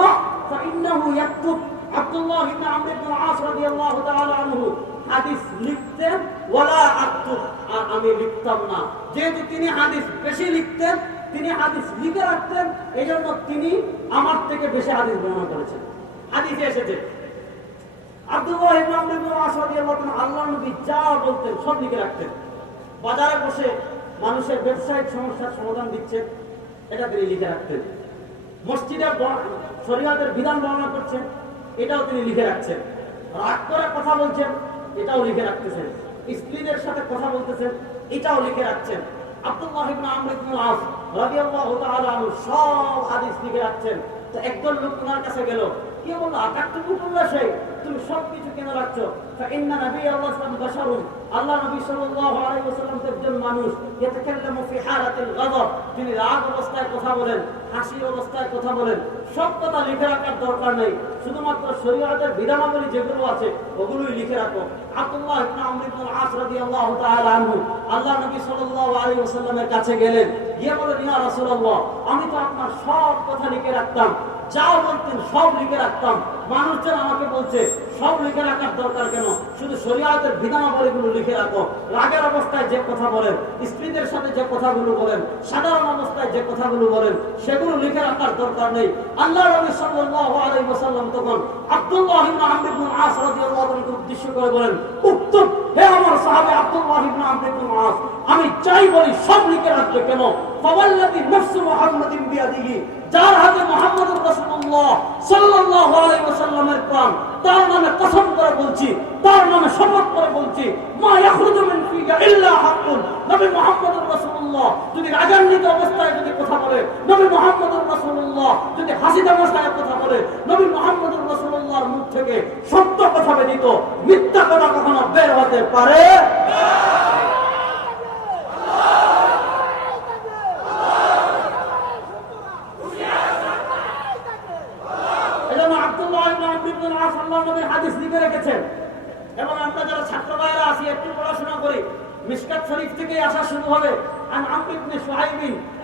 ফাইন্নাহু ইয়াকতুব, আব্দুল্লাহ ইবনে আমর ইবনে আস রাদিয়াল্লাহু তাআলা আনহু হাদিস লিখতেন ওয়ালা আক্তুব, আর আমি লিখতাম না। যেহেতু তিনি হাদিস বেশি লিখতেন, তিনি হাদিস লিখে রাখতেন, এইজন্য তিনি আমার থেকে বেশি হাদিস বর্ণনা করেছেন। হাদিসে এসেছে আব্দুল্লাহ ইবনে আমর ইবনে আস রাদিয়াল্লাহু তাআলা আল্লাহর নবী যা বলতেন সব লিখে রাখতেন। বাজারে বসে মানুষের ব্যবসায়িক সমস্যার সমাধান দিচ্ছেন, এটা তিনি লিখে রাখতেন। মসজিদে শরীয়তের বিধান বর্ণনা করছেন, এটাও তিনি লিখে রাখছেন। রাগ করে কথা বলছেন, এটাও লিখে রাখতেছেন। স্ত্রীদের সাথে কথা বলতেছেন, এটাও লিখে রাখছেন। আব্দুল্লাহ ইবনে আমর ইবনে আস রাদিয়াল্লাহু তাআলা আনহু সব হাদিস লিখে রাখছেন। তো একজন লোক ওনার কাছে গেল, কি বলল, আকাতুকুল্লাহ শাই, তুমি সব কিছু কেন রাখছো? ফাইন্না নবী আল্লাহ সাল্লাল্লাহু আলাইহি ওয়াসাল্লাম, আল্লাহ নবী সাল্লাল্লাহু আলাইহি ওয়াসাল্লাম একজন মানুষ, ইয়াতাকাল্লামু ফি হালাতিল গাযব, তিনি রাগ অবস্থায় কথা বলেন, হাসি অবস্থায় কথা বলেন। সব কথা লিখে রাখার দরকার নেই, শুধুমাত্র শরীয়তের বিধানাবলী যেগুলো আছে ওগুলোই লিখে রাখো। আব্দুল্লাহ ইবনে আমর ইবনে আস রাদিয়াল্লাহু তাআলা আনহু আল্লাহ নবী সাল্লাল্লাহু আলাইহি ওয়াসাল্লামের কাছে গেলেন, গিয়ে বলেন, ইয়া রাসূলুল্লাহ, আমি তো আপনার সব কথা লিখে রাখতাম, যা বলতেন সব লিখে রাখতাম। মানুষজন আমাকে বলছে সব লিখে রাখার দরকার কেন, শুধু শরীয়তের বিধানাবলীগুলো লিখে রাখো। রাগের অবস্থায় যে কথা বলেন, স্ত্রীদের সাথে যে কথাগুলো বলেন, সাধারণ অবস্থায় যে কথাগুলো বলেন, সেগুলো লিখে রাখার দরকার নেই। আল্লাহ নবী সাল্লাল্লাহু আলাইহি ওয়াসাল্লাম তখন আব্দুল্লাহ ইবনে আমর ইবনে আস রাদিয়াল্লাহু আনহু উদ্দেশ্য করে বলেন, উক্তুব, হে আমার সাহাবী আব্দুল্লাহ ইবনে আমর ইবনে আস, আমি চাই বলি সব লিখে রাখবে। কেন? ফাওয়াল্লাযী নাফসু মুহাম্মাদিন বিয়াদিহি, যার হাতে মুহাম্মদুর রাসূলুল্লাহ সাল্লাল্লাহু আলাইহি ওয়াসাল্লামের প্রাণ, তার নামে কসম করে বলছি, তার নামে শপথ করে বলছি, মা ইয়াখরুজু মিন ফিকা ইল্লা হাক্কুন। নবী মুহাম্মদুর রাসূলুল্লাহ যদি রাগান্বিত অবস্থায় যদি কথা বলে, নবী মুহাম্মদুর রাসূলুল্লাহ যদি হাসি তামাশায় কথা বলে, নবী মুহাম্মদুর রাসূলুল্লাহর মুখ থেকে সত্য কথা ব্যতীত মিথ্যা কথা কখনো বের হতে পারে না। হাদিস লিখে রেখেছেন। এবং আমরা যারা ছাত্র ভাইরা আছি, একটু পড়াশোনা করি, মিশকাত শরীফ থেকে আসা শুরু হবে। আন আমর ইবনে শুআইব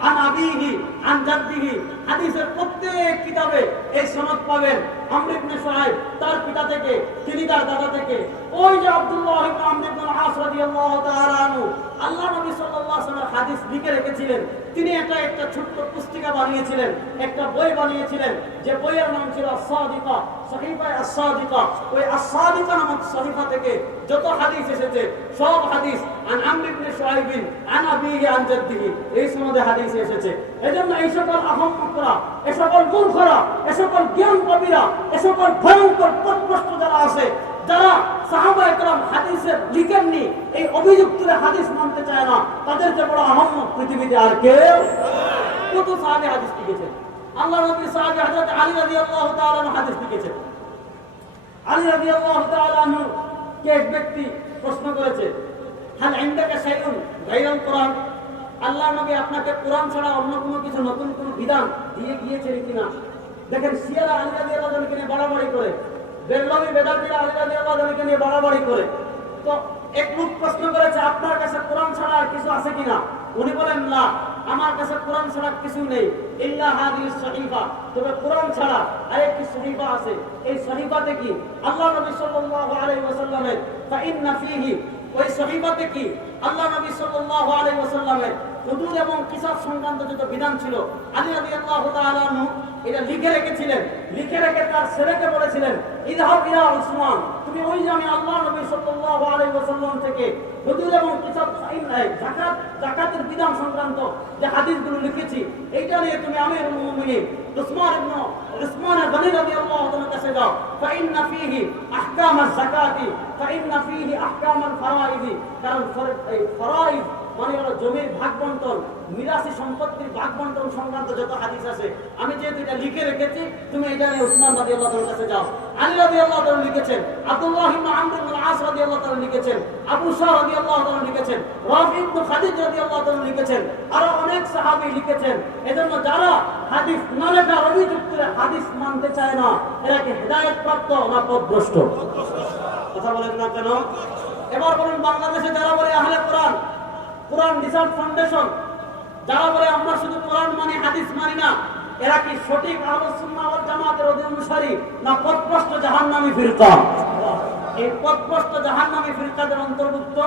আন আবিহি আন জাদ্দিহি, হাদিসের প্রত্যেক কিতাবে এই সনদ পাবেন। আমর ইবনে শুআইব তার পিতা থেকে, তিনি তার দাদা থেকে। ওই যে আব্দুল্লাহ ইবনে আমর ইবনে আস রাদিয়াল্লাহু তাআলা আনহু, আল্লাহ নবী সাল্লাল্লাহু আলাইহি ওয়াসাল্লামের হাদিস লিখে রেখেছিলেন। তিনি একটা ছোট্ট পুস্তিকা বানিয়েছিলেন, একটা বই বানিয়েছিলেন, যে বইয়ের নাম ছিল আস-সাদিকা, সহিফা আস-সাদিকা। ওই আস-সাদিকা নামক সহিফা থেকে যত হাদিস এসেছে সব হাদিস আন আমর ইবনে শুআইব আন আবিহি আন জাদ্দিহি এই সনদে হাদিস এসেছে। এজন্য এই সকল আহম্মকরা, এই সকল মূর্খরা, এই সকল জ্ঞান কবিরা, এই সকল ভয়ঙ্কর পথভ্রষ্ট যারা আছে, যারা সাহাবা একরাম হাদিসের লিখেননি, এই অভিযুক্তরা হাদিস মানতে চায় না, তাদেরকে বড় আহম্মক পৃথিবীতে আর কেউ। কত সাহাবী হাদিস লিখেছেন। আল্লাহ নবী সাহাবী হযরত আলী রাদিয়াল্লাহু তাআলা আনহু হাদিস লিখেছেন। আলী রাদিয়াল্লাহু তাআলা আনহু কে এক ব্যক্তি প্রশ্ন করেছে, হাল ইনদাকা শাইউন গায়রুল কোরআন, আল্লাহ নবী আপনাকে কোরআন ছাড়া অন্য কোনো কিছু নতুন কোনো বিধান দিয়ে গিয়েছেন কিনা? দেখেন শিয়ারা আলী রাদিয়াল্লাহু আনহুকে নিয়ে বাড়াবাড়ি করে, বেরলভী বেদাতীরা আলী রাদিয়াল্লাহু আনহুকে নিয়ে বাড়াবাড়ি করে। তো এক লোক প্রশ্ন করেছে, আপনার কাছে কোরআন ছাড়া আর কিছু আছে কিনা? উনি বলেন, না, আমার কাছে কোরআন ছাড়া কিছু নেই, ইল্লা হাদিস সহিফা, তবে কোরআন ছাড়া আরেকটি সহিফা আছে। এই সহিফাতে কি? আল্লাহ নবী সাল্লাল্লাহু আলাইহি ওয়াসাল্লামের ফাইন্না ফীহি, ওই সহিফাতে কি? আল্লাহ নবী সাল্লাল্লাহু আলাইহি ওয়াসাল্লামের হুদুদ এবং কিসাস সংক্রান্ত যত বিধান ছিল, আলী রাদিয়াল্লাহু তাআলা আনহু এটা লিখে রেখেছিলেন। লিখে রেখে তার ছেলেকে বলেছিলেন, ইযহাব ইলা উসমান, তুমি ওই যে আমি আল্লাহ নবী সাল্লাল্লাহু আলাইহি ওয়াসাল্লাম থেকে হুদুদ এবং কিসাস যাকাতের বিধান সংক্রান্ত যে হাদিসগুলো লিখেছি, এইটা নিয়ে তুমি আমিরুল মুমিনিন উসমান গনি রাদিয়াল্লাহু তাআলার কাছে যাও। ফাইন্না ফীহি আহকামাজ যাকাতি, ফাইন্না ফীহি আহকামাল ফারাইদ, কারণ ফরাইদ মানে হলো জমির ভাগ বন্টন, মিরাসি সম্পত্তির ভাগ বন্টন সংক্রান্ত যত হাদিস আছে, আমি যেহেতু এটা লিখে রেখেছি, তুমি এটা নিয়ে উসমান রাদিয়াল্লাহু তাআলার কাছে যাও। আলী রাদিয়াল্লাহু তাআলা লিখেছেন, আব্দুল্লাহ ইবনে আমর ইবনে আস রাদিয়াল্লাহু তাআলা লিখেছেন, আবু শাহ রাদিয়াল্লাহু তাআলা লিখেছেন, রাফি ইবনে খাদিজ রাদিয়াল্লাহু তাআলা লিখেছেন, আরো অনেক সাহাবী লিখেছেন। এজন্য যারা হাদিস না লেখার অভিযুক্তরা হাদিস মানতে চায় না, এরা কি হেদায়েত প্রাপ্ত না পথভ্রষ্ট? কথা বলেন না কেন? এবার বলুন, বাংলাদেশে যারা বলে আহলে কোরআন, কোরআন রিসার্চ ফাউন্ডেশন, যারা বলে আমরা শুধু কোরআন মানি হাদিস মানি না, এরা কি সঠিক আহলুস সুন্নাহ ওয়াল জামাতের অনুসারী না পথভ্রষ্ট জাহান্নামী ফিরকা? এই পথভ্রষ্ট জাহান্নামী ফিরকাদের অন্তর্ভুক্ত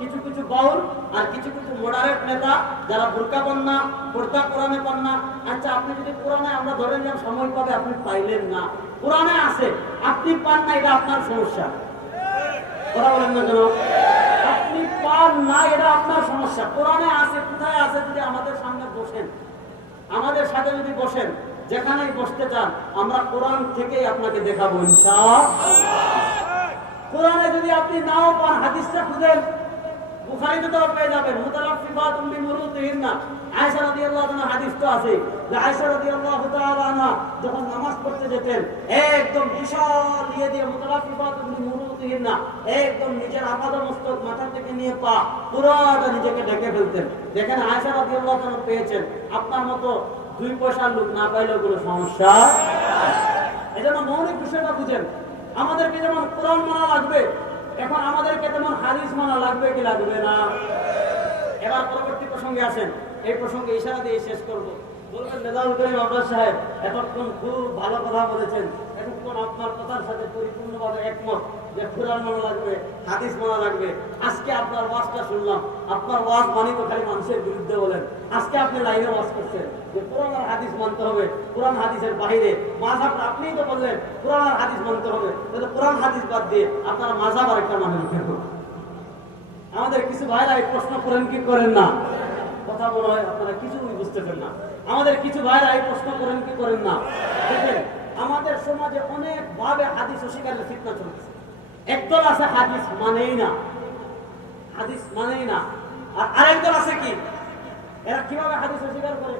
কিছু কিছু বাউল আর কিছু কিছু মডারেট নেতা, যারা বুরকা পান না, পর্দা কোরআনে পান না। আচ্ছা, আপনি যদি কোরআনে আমরা ধরে নিলাম সময় পাবে, আপনি পাইলেন না, কোরআনে আছে, আপনি পান না, এটা আপনার সমস্যা। কথা বলেন না কেন? আপনি পান না, এটা আপনার সমস্যা। কোরআনে আছে, কোথায় আছে? যদি আমাদের সামনে বসেন, আমাদের সাথে যদি বসেন, যেখানেই বসতে চান, আমরা কোরআন থেকেই আপনাকে দেখাবো ইনশাআল্লাহ। কোরআনে যদি আপনি নাও পান, হাদিসটা খুঁজেন, বুখারীতে তো পেয়ে যাবেন, মুতালাফিফাতুম বিমুরুতিহিন্না, আয়েশা রাদিয়াল্লাহু তাআলা হাদিস তো আছে যে আয়েশা রাদিয়াল্লাহু তাআলা আনহা যখন নামাজ পড়তে যেতেন, একদম বিশাল ইয়ে দিয়ে মুতালাফিফাতুম বিমুরুতিহিন্না, একদম নিজের আপাদ মস্তক মাথা থেকে নিয়ে পা পুরোটা নিজেকে ঢেকে ফেলতেন। দেখেন, আয়েশা রাদিয়াল্লাহু তাআলা পেয়েছেন, আপনার মতো 2 পয়সার লোক না পাইলেও কোনো সমস্যা। এজন্য মৌলিক বিষয়টা বুঝেন, আমাদেরকে যেমন কোরআন মানা লাগবে, এখন আমাদেরকে তেমন হাদিস মানা লাগবে কি লাগবে না? এবার পরবর্তী প্রসঙ্গে আসেন, এই প্রসঙ্গে ইশারা দিয়ে শেষ করব। বলবেন, রেজাউল করিম আবরার সাহেব এতক্ষণ খুব ভালো কথা বলেছেন, এতক্ষণ আপনার কথার সাথে পরিপূর্ণভাবে একমত যে কোরআন মানা লাগবে, হাদিস মানা লাগবে। আজকে আপনার ওয়াজটা শুনলাম, আপনার ওয়াজ মানি তো খালি মানুষের বিরুদ্ধে বলেন। আজকে আপনি লাইনে ওয়াজ করছেন যে কোরআন আর হাদিস মানতে হবে, কোরআন হাদিসের বাইরে মাযহাব, আপনিই তো বললেন কোরআন আর হাদিস মানতে হবে, তাহলে কোরআন হাদিস বাদ দিয়ে আপনারা মাযহাব আরেকটা মানে লিখেন। আমাদের কিছু ভাইরা এই প্রশ্ন করেন কি করেন না? কথা বলা হয়, আপনারা কিছুই বুঝতেছেন না। আমাদের কিছু ভাইরা এই প্রশ্ন করেন কি করেন না? দেখেন, আমাদের সমাজে অনেক ভাবে হাদিস অস্বীকারের ফিতনা চলছে। একদল আছে হাদিস মানেই না, হাদিস মানেই না, আর আরেকদল আছে কি, এরা কিভাবে হাদিস অস্বীকার করে?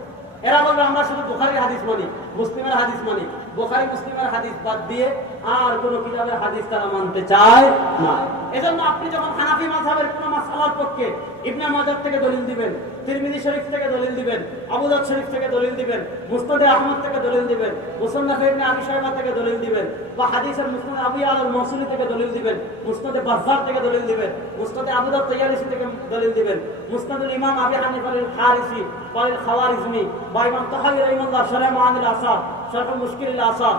এরা বলবে আমরা শুধু বুখারীর হাদিস মানি, মুসলিমের হাদিস মানি, বুখারী মুসলিমের হাদিস বাদ দিয়ে আর কোনো কিতাবের হাদিস তারা মানতে চায় না। এজন্য আপনি যখন হানাফি মাযহাবের কোনো মাসআলার পক্ষে ইবনে মাজাহ থেকে দলিল দিবেন, তিরমিজি শরীফ থেকে দলিল দিবেন, আবু দাউদ শরীফ থেকে দলিল দিবেন, মুসনাদে আহমদ থেকে দলিল দিবেন, মুসান্নাফ ইবনে আবি শাইবা থেকে দলিল দিবেন, বা হাদিসের মুসনাদ আবু ইয়ালা আল-মাওসুলি থেকে দলিল দিবেন, মুসনাদে বাজ্জার থেকে দলিল দিবেন, মুসনাদে আবু দাউদ তায়ালিসি থেকে দলিল দিবেন, মুসনাদুল ইমাম আবি হানিফা আল-খারিসি ওয়া আল-খাওয়ারিজমি, বা ইমাম তাহাবী রাহিমাহুল্লাহ শারহ মুআনিল আসার, শারহ মুশকিল আল-আসার,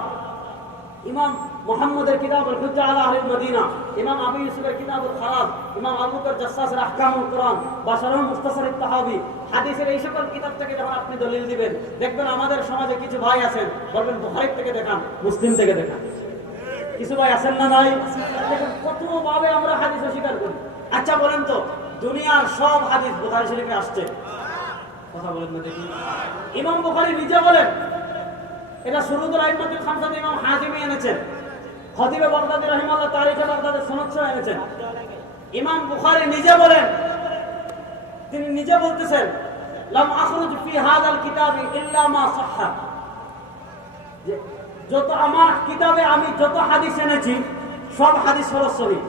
ইমাম মুহাম্মদের কিতাবুল হুজ্জা আলা আহলিল মদিনা, ইমাম আবু ইউসুফের কিতাবুল খারাজ, ইমাম আবু বকর জাসসাসের আহকামুল কোরআন বা শারহুল মুখতাসারিত তাহাবী, হাদিসের এই সকল কিতাব থেকে যখন আপনি দলিল দিবেন, দেখবেন আমাদের সমাজে কিছু ভাই আছেন বলবেন বুখারী থেকে দেখান, মুসলিম থেকে দেখান। কিছু ভাই আছেন না নাই? দেখেন কত ভাবে আমরা হাদিস অস্বীকার করি। আচ্ছা বলেন তো, দুনিয়ার সব হাদিস বুখারী শরীফে আসছে? কথা বলেন না দেখি। ইমাম বুখারী নিজে বলেন, এটা শুরুতুল আইম্মাতুল খামসা ইমাম হাকিমি এনেছেন, খতিব বাগদাদী রাহিমাহুল্লাহ তারিখে বাগদাদের সনদ সহ এনেছেন। ইমাম বুখারী নিজে বলেন, তিনি নিজে বলতেছেন, লাম আখরুজ ফি হাযাল কিতাবি ইল্লা মা সাহহা, যে যত আমার কিতাবে আমি যত হাদিস এনেছি সব হাদিস হলো সহিহ।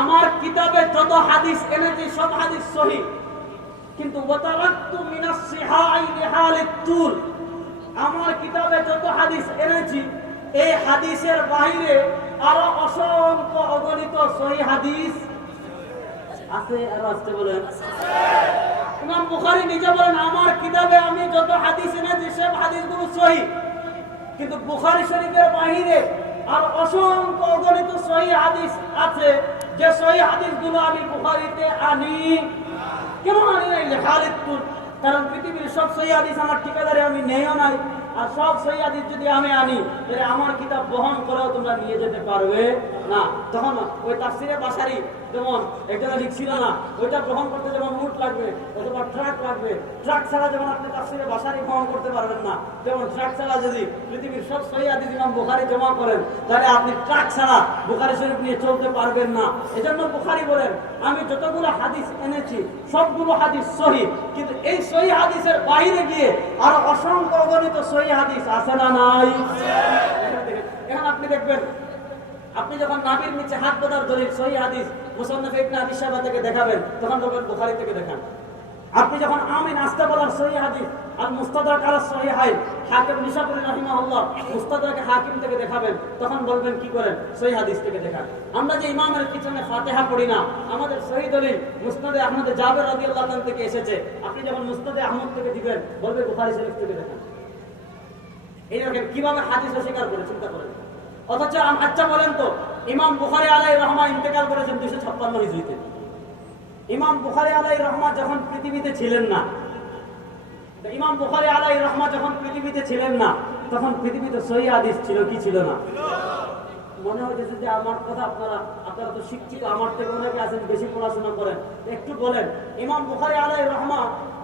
আমার কিতাবে যত হাদিস এনেছি সব হাদিস সহিহ, কিন্তু ওয়াতারাক্তু মিনাস সিহাই লিহালিত তুল, আমার কিতাবে যত হাদিস এনেছি এই হাদিসের বাইরে আরো অসংখ্য অগণিত সহিহ হাদিস আছে। আর আসতে বলেন, ইমাম বুখারী নিজে বলেন, আমার কিতাবে আমি যত হাদিস এনেছি সব হাদিসগুলো সহিহ, কিন্তু বুখারী শরীফের বাইরে আর অসংখ্য অগণিত সহিহ হাদিস আছে, যে সহিহ হাদিসগুলো আমি বুখারীতে আনি। কেমন আনি নাই? লিহালিত তুল, কারণ পৃথিবীর সব সহিহ হাদিস আমার ঠিকাদারে আমি নেইও নাই, আর সব সহিহ হাদিস যদি আমি আনি তাহলে আমার কিতাব বহন করেও তোমরা নিয়ে যেতে পারবে না। তখন ওই তাফসিরে বাসারি যেমন একটা লিখছিল না, ওইটা বহন করতে যেমন উট লাগবে অথবা ট্রাক লাগবে, ট্রাক ছাড়া যেমন আপনি তাফসিরে বাসারি বহন করতে পারবেন না, তেমন ট্রাক ছাড়া যদি পৃথিবীর সব সহিহ হাদিস ইমাম বুখারী জমা করেন তাহলে আপনি ট্রাক ছাড়া বুখারী শরীফ নিয়ে চলতে পারবেন না। এজন্য বুখারী বলেন, আমি যতগুলো হাদিস এনেছি সবগুলো হাদিস সহিহ, কিন্তু এই সহিহ হাদিসের বাইরে গিয়ে আরো অসংখ্য অগণিত সহিহ হাদিস আছে না নাই? এখন আপনি দেখবেন, আপনি যখন নাভির নিচে হাত বাঁধার দলিল সহিহ হাদিস মুসান্নাফ ইবনে আবি শাইবা থেকে দেখাবেন, তখন বলবেন বুখারী থেকে দেখান। আপনি যখন আমিন আস্তে বলার সহিহ হাদিস আর মুস্তাদরাক আলা সহিহাইন হাকিম নিশাপুরী রাহিমাহুল্লাহ মুস্তাদরাক হাকিম থেকে দেখাবেন, তখন বলবেন কি করেন? সহিহ হাদিস থেকে দেখান। আমরা যে ইমামের পিছনে ফাতিহা পড়ি না, আমাদের সহিহ দলিল মুসনাদে আহমদ জাবের রাদিয়াল্লাহু আনহু থেকে এসেছে, আপনি যখন মুসনাদে আহমদ থেকে দিবেন বলবে বুখারী শরীফ থেকে দেখান। এই দেখেন কিভাবে হাদিস অস্বীকার করে, চিন্তা করেন। অথচ আচ্ছা বলেন তো, ইমাম বুখারী আলাইহির রাহমা ইন্তেকাল করেছেন 256 হিজরিতে। ইমাম বুখারী আলাইহির রাহমা যখন পৃথিবীতে ছিলেন না, ইমাম বুখারী আলাইহির রাহমা যখন পৃথিবীতে ছিলেন না, তখন পৃথিবীতে সহিহ হাদিস ছিল কি ছিল না? মনে হচ্ছে যে আমার কথা আপনারা তো শিক্ষিত, আমার থেকে অনেকে আছেন বেশি পড়াশোনা করেন, একটু বলেন। ইমাম বুখারী আলাইহির রাহমা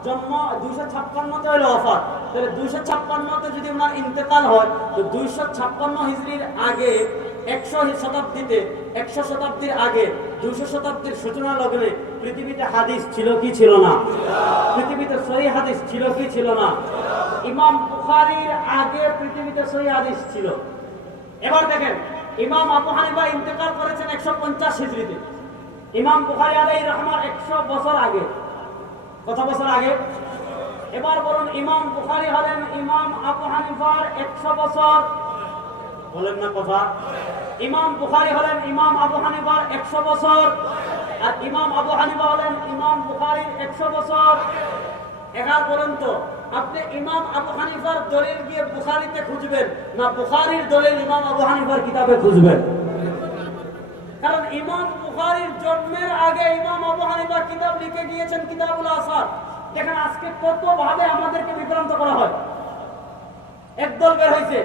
জন্ম 256 হলো ওফাত, তাহলে 256 যদি ওনার ইন্তেকাল হয় তো 256 হিজরির আগে 100 শতাব্দীতে 100 শতাব্দীর আগে 200 শতাব্দীর সূচনা লগ্নে পৃথিবীতে হাদিস ছিল কি ছিল না? পৃথিবীতে সহিহ হাদিস ছিল কি ছিল না? ইমাম বুখারীর আগে পৃথিবীতে সহিহ হাদিস ছিল। এবার দেখেন, ইমাম আবু হানিফা ইন্তেকাল করেছেন 150 হিজরিতে, ইমাম বুখারী আলাইহির রাহমার 100 বছর আগে। কত বছর আগে? এবার বলুন, ইমাম বুখারী হলেন ইমাম আবু হানিফার 100 বছর, বলেন না কথা? ইমাম বুখারী হলেন ইমাম আবু হানিফার 100 বছর, আর ইমাম আবু হানিফা হলেন ইমাম বুখারীর 100 বছর। এবার বলেন তো, আপনি ইমাম আবু হানিফার দলিল গিয়ে বুখারীতে খুঁজবেন না বুখারীর দলিল ইমাম আবু হানিফার কিতাবে খুঁজবেন? কারণ ইমাম বুখারীর জন্মের আগে ইমাম আবু হানিফা কিতাব লিখে গিয়েছেন, কিতাবুল আসার। দেখেন আজকে কত ভাবে আমাদেরকে বিভ্রান্ত করা হয়। একদল বের হয়েছে,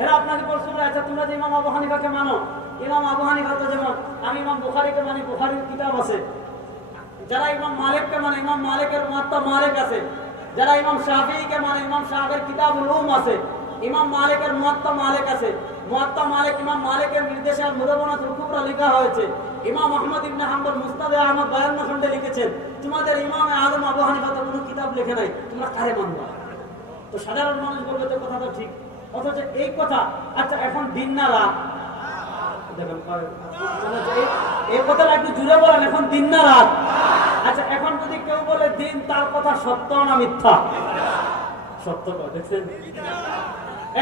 এরা আপনাকে প্রশ্ন করে, আচ্ছা তোমরা যে ইমাম আবু হানিফাকে মানো, ইমাম আবু হানিফা তো যেমন আমি ইমাম বুখারীকে মানি, বুখারীর কিতাব আছে। যারা ইমাম মালিককে মানে ইমাম মালিকের মুয়াত্তা মালিক আছে। যারা ইমাম শাফিঈকে মানে ইমাম শাফিঈর কিতাবুল উম আছে। ইমাম মালিকের মুয়াত্তা মালিক আছে, মুয়াত্তা মালিক ইমাম মালিকের নির্দেশে মুদাওয়ানাতুল কুবরা লেখা হয়েছে। ইমাম আহমদ ইবনে হাম্বল মুসনাদে আহমদ 52 খণ্ডে লিখেছেন। তোমাদের ইমাম আযম আবু হানিফা তো কোনো কিতাব লেখে নাই, তোমরা কারে মানবা? তো সাধারণ মানুষ বলবে তো কথা তো ঠিক, অথচ এই কথা। আচ্ছা এখন দিন না রাত? দেখেন এই কথাটা একটু জুড়ে বলেন, এখন দিন না রাত? আচ্ছা এখন যদি কেউ বলে দিন, তার কথা সত্য না মিথ্যা? সত্য কথা, দেখছেন?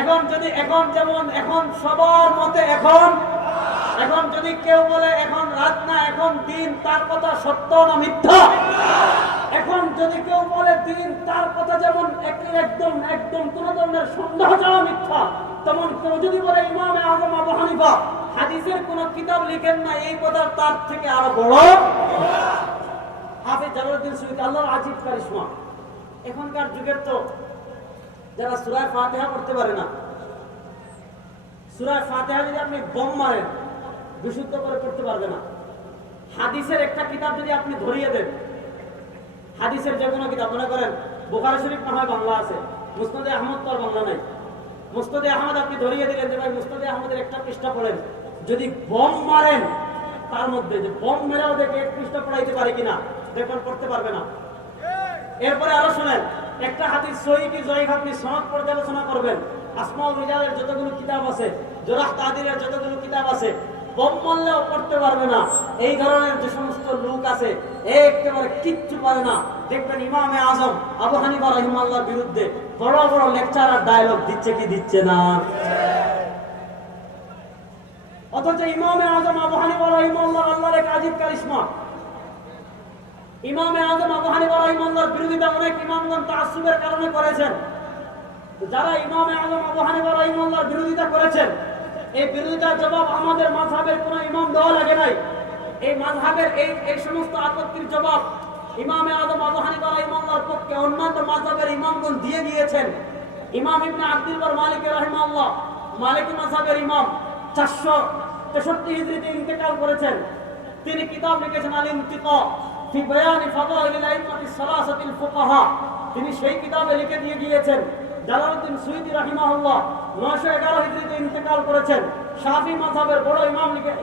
এখন যদি এখন সবার মতে এখন যদি কেউ বলে এখন রাত না এখন দিন, তার কথা সত্য না মিথ্যা? এখন যদি কেউ বলে দিন, তার কথা যেমন একদম কোন ধরনের সন্দেহ ছাড়া মিথ্যা। তেমন কেউ যদি বলে ইমামে আযম আবু হানিফা হাদিসের কোন কিতাব লিখেন না, এই কথা তার থেকে আরো বড়। হাফেজ জালালউদ্দিন সুয়ুতী, আল্লাহর আজীব কারিশমা। এখনকার যুগের তো যারা সূরা ফাতিহা পড়তে পারে না, সূরা ফাতিহা যদি আপনি বম মারেন বিশুদ্ধ করে পড়তে পারবে না। হাদিসের একটা কিতাব যদি আপনি ধরিয়ে দেন, হাদিসের যে কোনো কিতাব, মনে করেন বুখারী শরীফ না হয় বাংলা আছে, মুসনাদে আহমদ তো আর বাংলা নাই, মুসনাদে আহমদ আপনি ধরিয়ে দিলেন যে ভাই মুসনাদে আহমদের একটা পৃষ্ঠা পড়েন, যদি বম মারেন তার মধ্যে যে বম মেরেও দেখে এক পৃষ্ঠা পড়াইতে পারে কিনা দেখবেন, পড়তে পারবে না। এরপরে আরো শুনেন, একটা হাদিস সহিহ কি জয়ীফ আপনি সনদ পর্যালোচনা করবেন, আসমাউল রিজালের যতগুলো কিতাব আছে, জরাহ তাদিরের যতগুলো কিতাব আছে, বম মারলেও পড়তে পারবে না। এই ধরনের যে সমস্ত লোক আছে একেবারে কিচ্ছু পারে না, দেখবেন ইমামে আজম আবু হানিফা রাহিমাহুল্লাহর বিরুদ্ধে বড় বড় লেকচার আর ডায়লগ দিচ্ছে কি দিচ্ছে না। অথচ ইমামে আজম আবু হানিফা রাহিমাহুল্লাহ আল্লাহর এক আজীব কারিশমা। ইমামে আজম আবু হানিফা রাহিমাহুল্লাহর বিরোধিতা অনেক ইমামগণ তাআসসুবের কারণে করেছেন। যারা ইমামে আজম আবু হানিফা রাহিমাহুল্লাহর বিরোধিতা করেছেন, এই বিরোধিতার জবাব আমাদের মাযহাবের কোন ইমাম দেওয়া লাগে নাই। এই মাযহাবের এই সমস্ত আপত্তির জবাব ইমামে আজম আবু হানিফা রাহিমাহুল্লাহর পক্ষে অন্যান্য মাযহাবের ইমামগণ দিয়ে গিয়েছেন। ইমাম ইবনে আব্দুল বার মালিকি রাহিমাহুল্লাহ, মালিকি মাযহাবের ইমাম, 463 হিজরিতে ইন্তেকাল করেছেন। তিনি কিতাব লিখেছেন আল ইনতিকা ফি বায়ানি ফাদাইলিল আইম্মাতিস সালাসাতিল ফুকাহা। তিনি সেই কিতাবে লিখে দিয়ে গিয়েছেন। জালালউদ্দিন সুয়ুতী রাহিমাহুল্লাহ 911 হিজরিতে ইন্তেকাল করেছেন। শাফি মাযহাবের বড়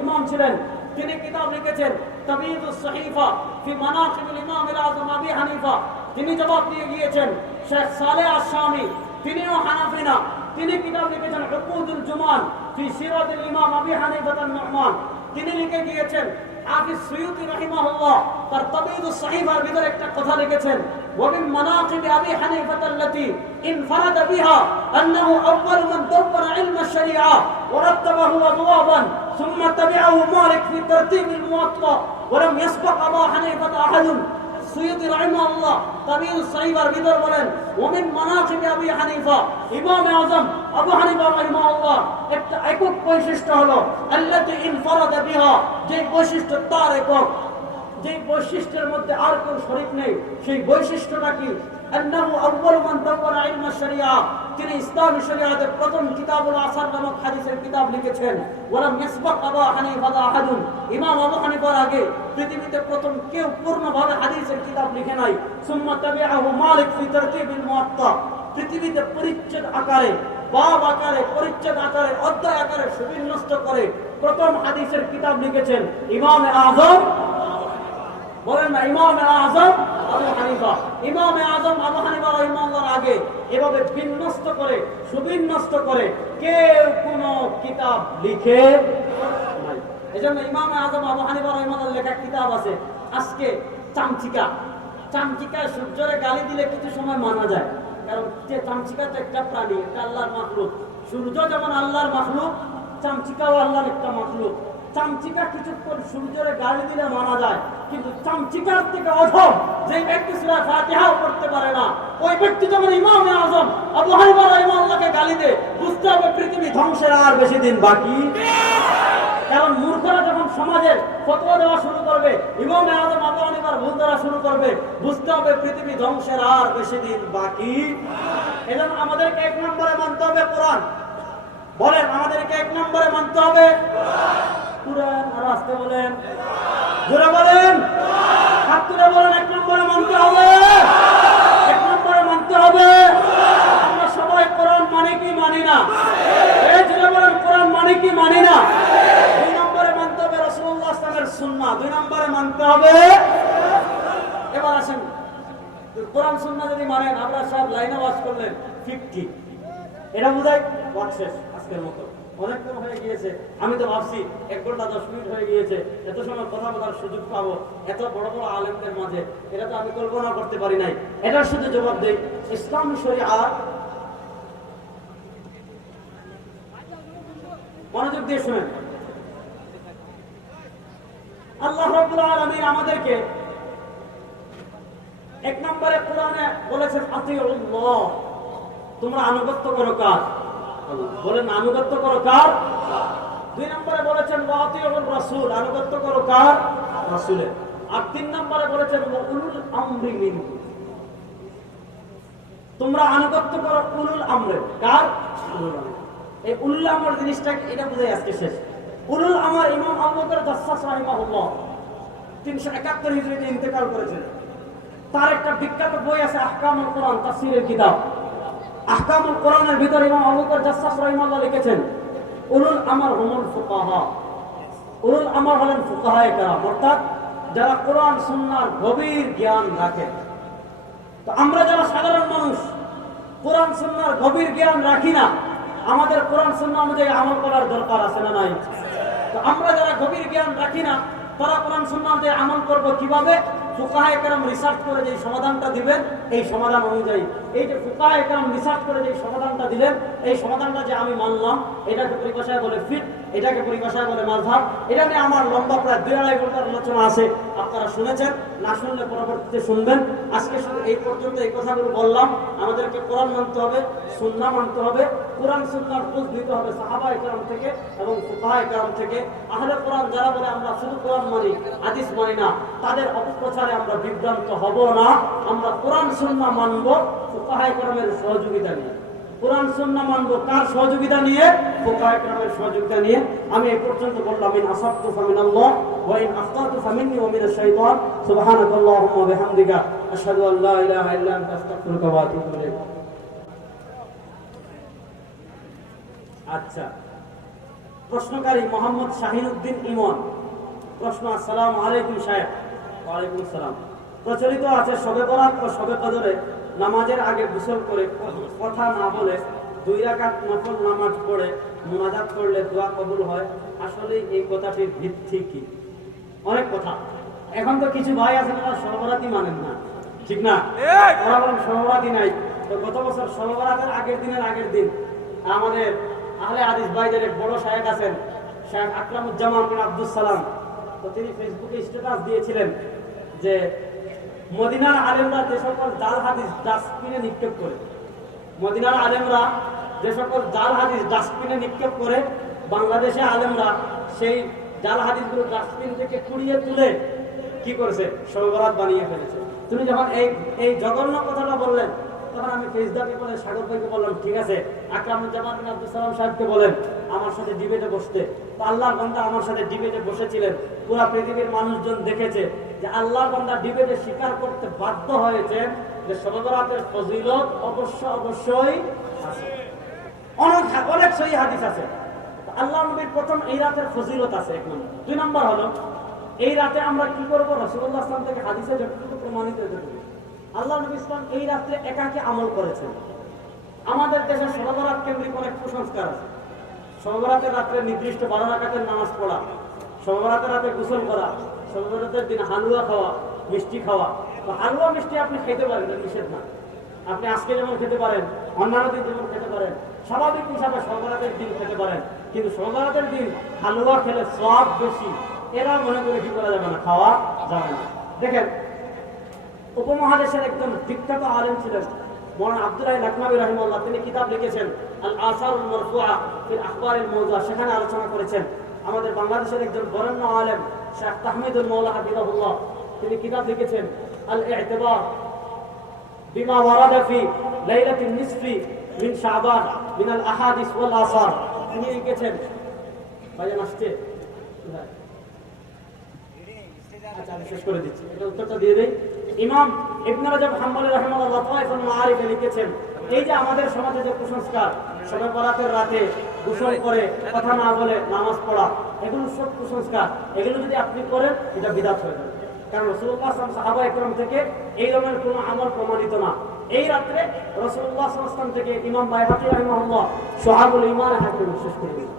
ইমাম ছিলেন। তিনি কিতাব লিখেছেন তাবিয়ুস সহিফা ফি মানাকিবিল ইমামিল আযম আবি হানিফা। তিনি জবাব দিয়ে গিয়েছেন। শেখ সালেহ আশ-শামী, তিনিও হানাফি না, তিনি কিতাব লিখেছেন উকুদুল জুমান ফি সিরাতিল ইমাম আবি হানিফা আন-নু'মান। তিনি লিখে গিয়েছেন। হাফিজ সুয়ুতী রাহিমাহুল্লাহ তার তাবিয়ুস সহিফার ভিতরে একটা কথা লিখেছেন, ومن مناقب أبي حنيفة التي انفرد بها أنه أول من دبر علم الشريعة ورتبه أبوابا ثم تبعه مالك في ترتيب الموطأ ولم يسبق أبا حنيفة أحد। সুয়ুতী রাহিমাহুল্লাহ তাবিয়ুস সহিফার ভিতর বলেন, ওমিন মানাকিব আবি হানিফা, ইমামে আযম আবু হানিফা রাহিমাহুল্লাহ একটা একক বৈশিষ্ট্য হলো আল্লাতী ইনফারাদা বিহা, যে বৈশিষ্ট্য তার একক, যে বৈশিষ্ট্যের মধ্যে আর কেউ শরীক নেই। সেই বৈশিষ্ট্যটা কি? আন্নাহু আউয়ালু মান দাওয়ারা ইলম আশ-শরিয়া, তিনি ইসলামী শরিয়াতের প্রথম কিতাবুল আসার নামক হাদিসের কিতাব লিখেছেন। ওয়ালাম ইয়াসবাক আবা হানিফা আহাদুন, ইমাম আবু হানিফার আগে পৃথিবীতে প্রথম কেউ পূর্ণভাবে হাদিসের কিতাব লিখে নাই। সুম্মা তাবিআহু মালিক ফি তারতিবিল মুওয়াত্তা, পৃথিবীতে পরিচ্ছেদ আকারে, বাব আকারে, পরিচ্ছেদ আকারে, অধ্যায় আকারে সুবিন্যস্ত করে প্রথম হাদিসের কিতাব লিখেছেন ইমামে আযম, বলেন না ইমামে আযম আবু হানিফা। ইমামে আযম আবু হানিফা রাহিমাহুল্লাহর আগে এভাবে বিন্যস্ত করে, সুবিন্যস্ত করে কেউ কোনো কিতাব লিখে নাই। এজন্য ইমামে আযম আবু হানিফা রাহিমাহুল্লাহর লেখা কিতাব আছে। আজকে চামচিকা, চামচিকায় সূর্যরে গালি দিলে কিছু সময় মানা যায়, কারণ যে চামচিকা তো একটা প্রাণী, একটা আল্লাহর মাখলুক। সূর্য যেমন আল্লাহর মাখলুক, চামচিকাও আল্লাহর একটা মাখলুক। চামচিকা কিছুক্ষণ সূর্যের গালি দিলে মানা যায়, কিন্তু চামচিকার থেকে অধম যে ব্যক্তি সূরা ফাতিহাও পড়তে পারে না, ওই ব্যক্তি যেমন ইমামে আযম আবু হানিফা রাহিমাহুল্লাহকে গালি দেয়, বুঝতে হবে পৃথিবী ধ্বংসের আর বেশি দিন বাকি। কারণ মূর্খরা যখন সমাজের ফতোয়া দেওয়া শুরু করবে, ইমামে আযম আবু হানিফার ভুল ধরা শুরু করবে, বুঝতে হবে পৃথিবী ধ্বংসের আর বেশি দিন বাকি। এজন্য আমাদেরকে 1 নম্বরে মানতে হবে কোরআন। বলেন, আমাদেরকে 1 নম্বরে মানতে হবে কুরআন। আর আসতে বলেন, জোরে বলেন, হাত তুলে বলেন, 1 নম্বরে মানতে হবে, 1 নম্বরে মানতে হবে। আমরা সবাই কোরআন মানে কি মানি না? এই জোরে বলেন, কোরআন মানে কি মানি না? 2 নম্বরে মানতে হবে রাসূলুল্লাহ সাল্লাল্লাহু আলাইহি ওয়াসাল্লামের সুন্নাহ, 2 নম্বরে মানতে হবে। এবার আসেন, কোরআন সুন্নাহ যদি মানেন, আমরা সব লাইনে ওয়াজ করলেন 50, এটা বুঝাই ওয়াজ শেষ আজকের মতো। অনেকক্ষণ হয়ে গিয়েছে, আমি তো ভাবছি 1 ঘন্টা 10 মিনিট হয়ে গিয়েছে, এত সময় কথা বলার সুযোগ পাবো এত বড় বড় আলেমদের মাঝে, এটা তো আমি কল্পনা করতে পারি নাই। এটা শুধু জবাব দেই, ইসলামী শরিয়াত, মনোযোগ দিয়ে শুনেন। আল্লাহ রাব্বুল আলামিন আমাদেরকে 1 নম্বরে কোরআনে বলেছেন আতিউল্লাহ, তোমরা আনুগত্য করো কার? বলেন আনুগত্য করো কার? 2 নম্বরে বলেছেন ওয়াতিউর রাসূল, আনুগত্য করো কার? রাসূলের। আর 3 নম্বরে বলেছেন উলুল আমরি মিনকুম, তোমরা আনুগত্য করো উলুল আমরে। কার? উলুল আমর। এই উলুল আমর জিনিসটা এটা বুঝাই আজকে শেষ। উলুল আমর ইমাম আবু বকর জাসসাস রাহিমাহুল্লাহ 371 হিজরিতে ইন্তেকাল করেছেন। তার একটা বিখ্যাত বই আছে আহকামুল কোরআন, তাফসীরের কিতাব। আহকামুল কোরআনের ভিতরে ইমাম আবু বকর জাসসাস রাহিমাহুল্লাহ লিখেছেন উলুল আমর হুমুল ফুকাহা। উলুল আমর হলেন ফুকাহায়ে কেরাম, অর্থাৎ যারা কোরআন সুন্নাহর গভীর জ্ঞান রাখেন। তো আমরা যারা সাধারণ মানুষ কোরআন সুন্নাহর গভীর জ্ঞান রাখি না, আমাদের কোরআন সুন্নাহ অনুযায়ী আমল করার দরকার আছে না নাই? তো আমরা যারা গভীর জ্ঞান রাখি না, তারা কোরআন সুন্নাহ অনুযায়ী আমল করব কিভাবে? ফুকাহায়ে কেরাম রিসার্চ করে যে সমাধানটা দিবেন এই সমাধান অনুযায়ী। এই যে ফুকাহায়ে কেরাম রিসার্চ করে যে সমাধানটা দিলেন, এই সমাধানটা যে আমি মানলাম, এটাকে পরিভাষায় বলে ফিট, এটাকে পরিভাষায় বলে মাযহাব। এটা নিয়ে আমার লম্বা প্রায় 2-2.5 ঘন্টার আলোচনা আছে, আপনারা শুনেছেন, না শুনলে পরবর্তীতে শুনবেন। আজকে শুধু এই পর্যন্ত এই কথাগুলো বললাম। আমাদেরকে কোরআন মানতে হবে, সুন্নাহ মানতে হবে, কোরআন সুন্নাহর খোঁজ নিতে হবে সাহাবায়ে কেরাম থেকে এবং ফুকাহায়ে কেরাম থেকে। আহলে কোরআন যারা বলে আমরা শুধু কোরআন মানি, হাদিস মানি না, তাদের অপপ্রচারে আমরা বিভ্রান্ত হব না। আমরা কোরআন সুন্নাহ মানব ফুকাহায়ে কেরামের সহযোগিতা নিয়ে। কোরআন সুন্নাহ মানব কার সহযোগিতা নিয়ে? ফুকাহায়ে কেরামের সহযোগিতা নিয়ে। আমি এই পর্যন্ত বললাম ইন আসাবতু ফামিনাল্লাহ ওয়া ইন আখতাতু ফামিন্নি ওয়া মিনাশ শাইতান। সুবহানাকাল্লাহুম্মা ওয়া বিহামদিকা আশহাদু আল লা ইলাহা ইল্লা আনতা আস্তাগফিরুকা ওয়া আতুবু ইলাইক। আচ্ছা, প্রশ্নকারী মোহাম্মদ শাহিনউদ্দিন ইমন প্রশ্ন। আসসালামু আলাইকুম সাহেব। ওয়ালাইকুম আসসালাম। প্রচলিত আছে শবে বরাত ও শবে কদরে নামাজের আগে গোসল করে কথা না বলে 2 রাকাত নফল নামাজ পড়ে মুনাজাত করলে দোয়া কবুল হয়। আসলে এই কথাটির ভিত্তি কি? অনেক কথা। এখন তো কিছু ভাই আছেন যারা শবে বরাতই মানেন না, ঠিক না? ওরা বলেন শবে বরাতই নাই। তো গত বছর শবে বরাতের আগের দিন আমাদের আহলে হাদিস ভাইদের এক বড় শায়েখ আছেন, শায়েখ আকরামুজ্জামান বিন আব্দুস সালাম। তো তিনি ফেসবুকে স্ট্যাটাস দিয়েছিলেন যে মদিনার আলেমরা যে সকল জাল হাদিস ডাস্টবিনে নিক্ষেপ করে, মদিনার আলেমরা যে সকল জাল হাদিস ডাস্টবিনে নিক্ষেপ করে, বাংলাদেশে আলেমরা সেই জাল হাদিসগুলো ডাস্টবিন থেকে কুড়িয়ে তুলে কি করেছে? শবে বরাত বানিয়ে ফেলেছে। তুমি যখন এই জঘন্য কথাটা বললেন, তখন আমি ফেসবুকে বলে সাগর ভাইকে বললাম, ঠিক আছে আকরামুজ্জামান বিন আব্দুস সালাম সাহেবকে বলেন আমার সাথে ডিবেটে বসতে। তো আল্লাহর বান্দা আমার সাথে ডিবেটে বসেছিলেন। পুরা পৃথিবীর মানুষজন দেখেছে যে আল্লাহর বান্দা ডিবেটে স্বীকার করতে বাধ্য হয়েছেন যে শবে বরাতের ফজিলত অবশ্যই আছে। অনেক সহিহ হাদিস আছে। আল্লাহর নবীর প্রথম এই রাতের ফজিলত আছে, 1 নম্বর। 2 নম্বর হলো এই রাতে আমরা কি করব? রাসূলুল্লাহ সাল্লাল্লাহু আলাইহি ওয়াসাল্লাম থেকে হাদিসে যতটুকু প্রমাণিত হয়েছে, আল্লাহ নবী ইসলাম এই রাত্রে একাকী আমল করেছেন। আমাদের দেশে শবে বরাত কেন্দ্রিক অনেক কুসংস্কার আছে। শবে বরাতের রাত্রে নির্দিষ্ট 12 রাকাতের নামাজ পড়া, শবে বরাতের রাতে গোসল করা, শবে বরাতের দিন হালুয়া খাওয়া, মিষ্টি খাওয়া। তো হালুয়া মিষ্টি আপনি খেতে পারেন, নিষেধ না। আপনি আজকে যেমন খেতে পারেন, অন্যান্য দিন যেমন খেতে পারেন, স্বাভাবিক হিসাবে শবে বরাতের দিন খেতে পারেন। কিন্তু শবে বরাতের দিন হালুয়া খেলে সওয়াব বেশি, এরা মনে করে কি করা যাবে না, খাওয়া যাবে না। দেখেন, উপমহাদেশের একজন বিখ্যাত আলেম ছিলেন মওলানা আব্দুল্লাহ লাখনবী রাহিমাহুল্লাহ। তিনি কিতাব লিখেছেন আল আসারুল মারফুআ ফিল আখবারিল মাওযুআ, সেখানে আলোচনা করেছেন। আমাদের বাংলাদেশের একজন বরেণ্য আলেম শেখ তাহমিদুল মাওলা হাফিজাহুল্লাহ, তিনি কিতাব লিখেছেন আল ইতিবার বিমা ওয়ারাদা ফি লাইলাতিন নিসফি মিন শাবান মিন আল আহাদিস ওয়াল আসার। তিনি লিখেছেন, ভাইজান আসছে, আচ্ছা আমি শেষ করে দিচ্ছি, এটা উত্তরটা দিয়ে দেই। ইমাম ইবনে রাজব হাম্বলি রাহিমাহুল্লাহ লাতাইফুল মাআরিফে লিখেছেন, এই যে আমাদের সমাজে যে কুসংস্কার, শবে বরাতের রাতে গোসল করে কথা না বলে নামাজ পড়া, এগুলো সব কুসংস্কার। এগুলো যদি আপনি করেন এটা বিদআত হয়ে যাবে। কারণ রাসূলুল্লাহ সাল্লাল্লাহু আলাইহি ওয়াসাল্লাম সাহাবায়ে কেরাম থেকে এই ধরনের কোনো আমল প্রমাণিত না। এই রাতে রাসূলুল্লাহ সাল্লাল্লাহু আলাইহি ওয়াসাল্লাম থেকে ইমাম বাইহাকী রাহিমাহুল্লাহ শুআবুল ঈমান হাদিস শেষ করে দিলেন।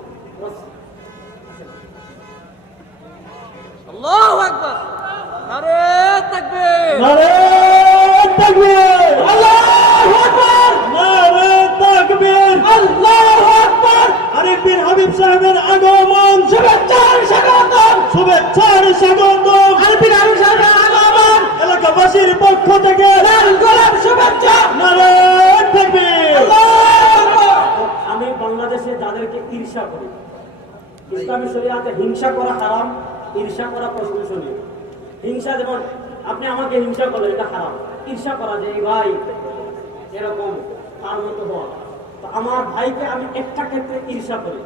আল্লাহু আকবার, নারে তাকবীর, নারে তাকবীর, আল্লাহু আকবার, নারে তাকবীর, আল্লাহু আকবার। আরিফ বিন হাবিব সাহেবের আগমন, শুভেচ্ছার স্বাগতম, শুভেচ্ছার স্বাগতম। আরিফ বিন হাবিব সাহেবের আগমন এলাকাবাসীর পক্ষ থেকে লাল গোলাপ শুভেচ্ছা, নারে তাকবীর, আল্লাহু আকবার। আমি বাংলা করি। ইসলামী শরিয়াতে হিংসা করা হারাম, ঈর্ষা করা প্রশংসনীয়। হিংসা যেমন আপনি আমাকে হিংসা করলেন, এটা হারাম। ঈর্ষা করা যে এই ভাই এরকম তার মতো হওয়া। তো আমার ভাইকে আমি একটা ক্ষেত্রে ঈর্ষা করি,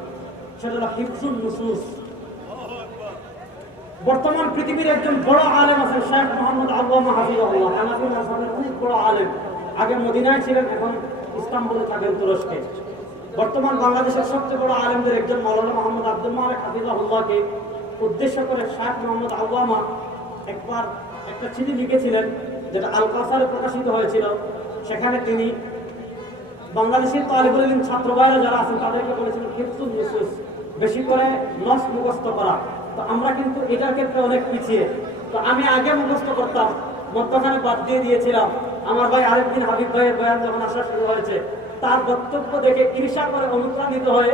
সেটা হলো হিফজুন নুসুস। বর্তমান পৃথিবীর একজন বড় আলেম আছেন শেখ মোহাম্মদ আল্লামা হাফিজাহুল্লাহ, হানাফি মাযহাবের অনেক বড় আলেম। আগে মদিনায় ছিলেন, এখন ইস্তাম্বুলে থাকেন, তুরস্কে। বর্তমান বাংলাদেশের সবচেয়ে বড় আলেমদের একজন মাওলানা মোহাম্মদ আব্দুল মালিক হাফিজাহুল্লাহকে উদ্দেশ্য করে শেখ মোহাম্মদ আল্লামা একবার একটা চিঠি লিখেছিলেন, যেটা আল কাসারে প্রকাশিত হয়েছিল। সেখানে তিনি বাংলাদেশের তালিবুল ইলম ছাত্র ভাইরা যারা আছেন তাদেরকে বলেছিলেন হিফজুন নুসুস, বেশি করে নস মুখস্থ করা। তো আমরা কিন্তু এটার ক্ষেত্রে অনেক পিছিয়ে। তো আমি আগে মুখস্থ করতাম, মধ্যখানে বাদ দিয়ে দিয়েছিলাম। আমার ভাই আরেকদিন হাবিব ভাইয়ের বয়ান যখন আসা শুরু হয়েছে, তার বক্তব্য দেখে ঈর্ষা করে অনুপ্রাণিত হয়ে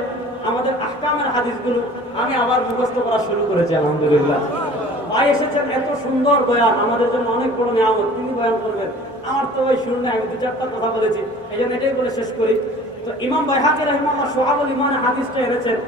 আমাদের আহকামের হাদিসগুলো আমি আবার মুখস্থ করা শুরু করেছি। আলহামদুলিল্লাহ, ভাই এসেছেন, এত সুন্দর বয়ান, আমাদের জন্য অনেক বড় নিয়ামত, তিনি বয়ান করবেন। আমার তো ওই শুনে আমি দু চারটা কথা বলেছি, এই জন্য এটাই বলে শেষ করি। তো ইমাম বাইহাকি রাহিমাহুল্লাহ শুআবুল ঈমানে হাদিসটা এনেছেন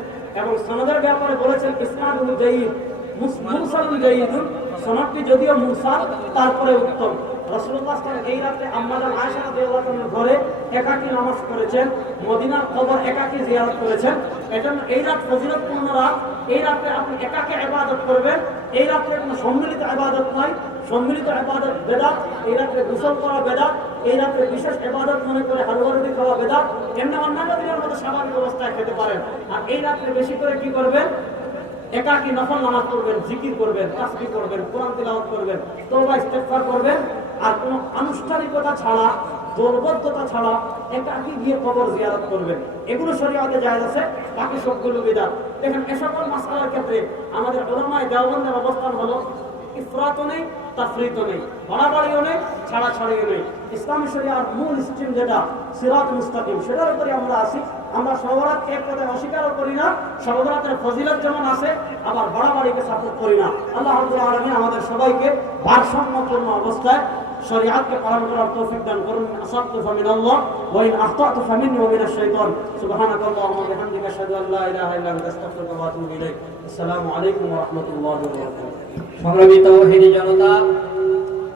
এবং সনদের ব্যাপারে বলেছেন ইসনাদুল জাইয়িদ, মুরসালুল জাইয়িদুন, সনদটি যদিও মুরসাল তারপরে উত্তম। রাসূলুল্লাহ সাল্লাল্লাহু আলাইহি ওয়াসাল্লাম এই রাতে আম্মা জান আয়েশা রাদিয়াল্লাহু আনহার ঘরে একাকী নামাজ পড়েছেন, মদিনার কবর একাকী জিয়ারত করেছেন। এজন্য এই রাত ফজিলতপূর্ণ রাত। এই রাতে আপনি একাকী ইবাদত করবেন। এই রাতে কোনো সম্মিলিত ইবাদত নয়, সম্মিলিত ইবাদত বেদাত। এই রাতে গোসল করা বেদাত, এই রাতে বিশেষ ইবাদত মনে করে হালুয়া রুটি খাওয়া বেদাত। এমনি অন্যান্য দিনের মতো স্বাভাবিক অবস্থায় খেতে পারেন। আর এই রাতে বেশি করে কি করবেন? একাকী নফল নামাজ পড়বেন, জিকির করবেন, তাসবিহ করবেন, কোরআন তিলাওয়াত করবেন, তওবা ইস্তেগফার করবেন। আর কোনো আনুষ্ঠানিকতা ছাড়া, দলবদ্ধতা ছাড়া একাকী গিয়ে কবর জিয়ারত করবেন। এগুলো শরীয়তে জায়েজ আছে, বাকি সবগুলো বিদআত। দেখেন, এ সকল মাসআলার ক্ষেত্রে আমাদের উলামায়ে দেওবন্দের অবস্থান হলো ইফরাতও নেই, তাফরিতও নেই, বাড়াবাড়িও নেই, ছাড়াছাড়িও নেই। ইসলামী শরিয়ার মূল স্ট্রিম যেটা সিরাত মুস্তাকিম, সেটার উপরে আমরা আছি। আমরা সবরাতকে এক কথায় অস্বীকারও করি না, সবরাতের ফজিলত যেমন আছে, আবার বাড়াবাড়িকে সাপোর্ট করি না। আল্লাহ রাব্বুল আলামিন আমাদের সবাইকে ভারসাম্যপূর্ণ অবস্থায় শরিয়াতকে পালন করার তৌফিক দান করুন। আসাবতু ফামিনাল্লাহ ওয়া ইন আখতাতু ফামিন্নী ওয়া মিনাশ শাইতান। সুবহানাকাল্লাহুম্মা ওয়া বিহামদিকা আশহাদু আল্লা ইলাহা ইল্লা আনতা আস্তাগফিরুকা ওয়া আতুবু ইলাইক। আসসালামু আলাইকুম ওয়া রাহমাতুল্লাহি ওয়া বারাকাতুহু। সংগ্রামিত ওহিদি জনতা,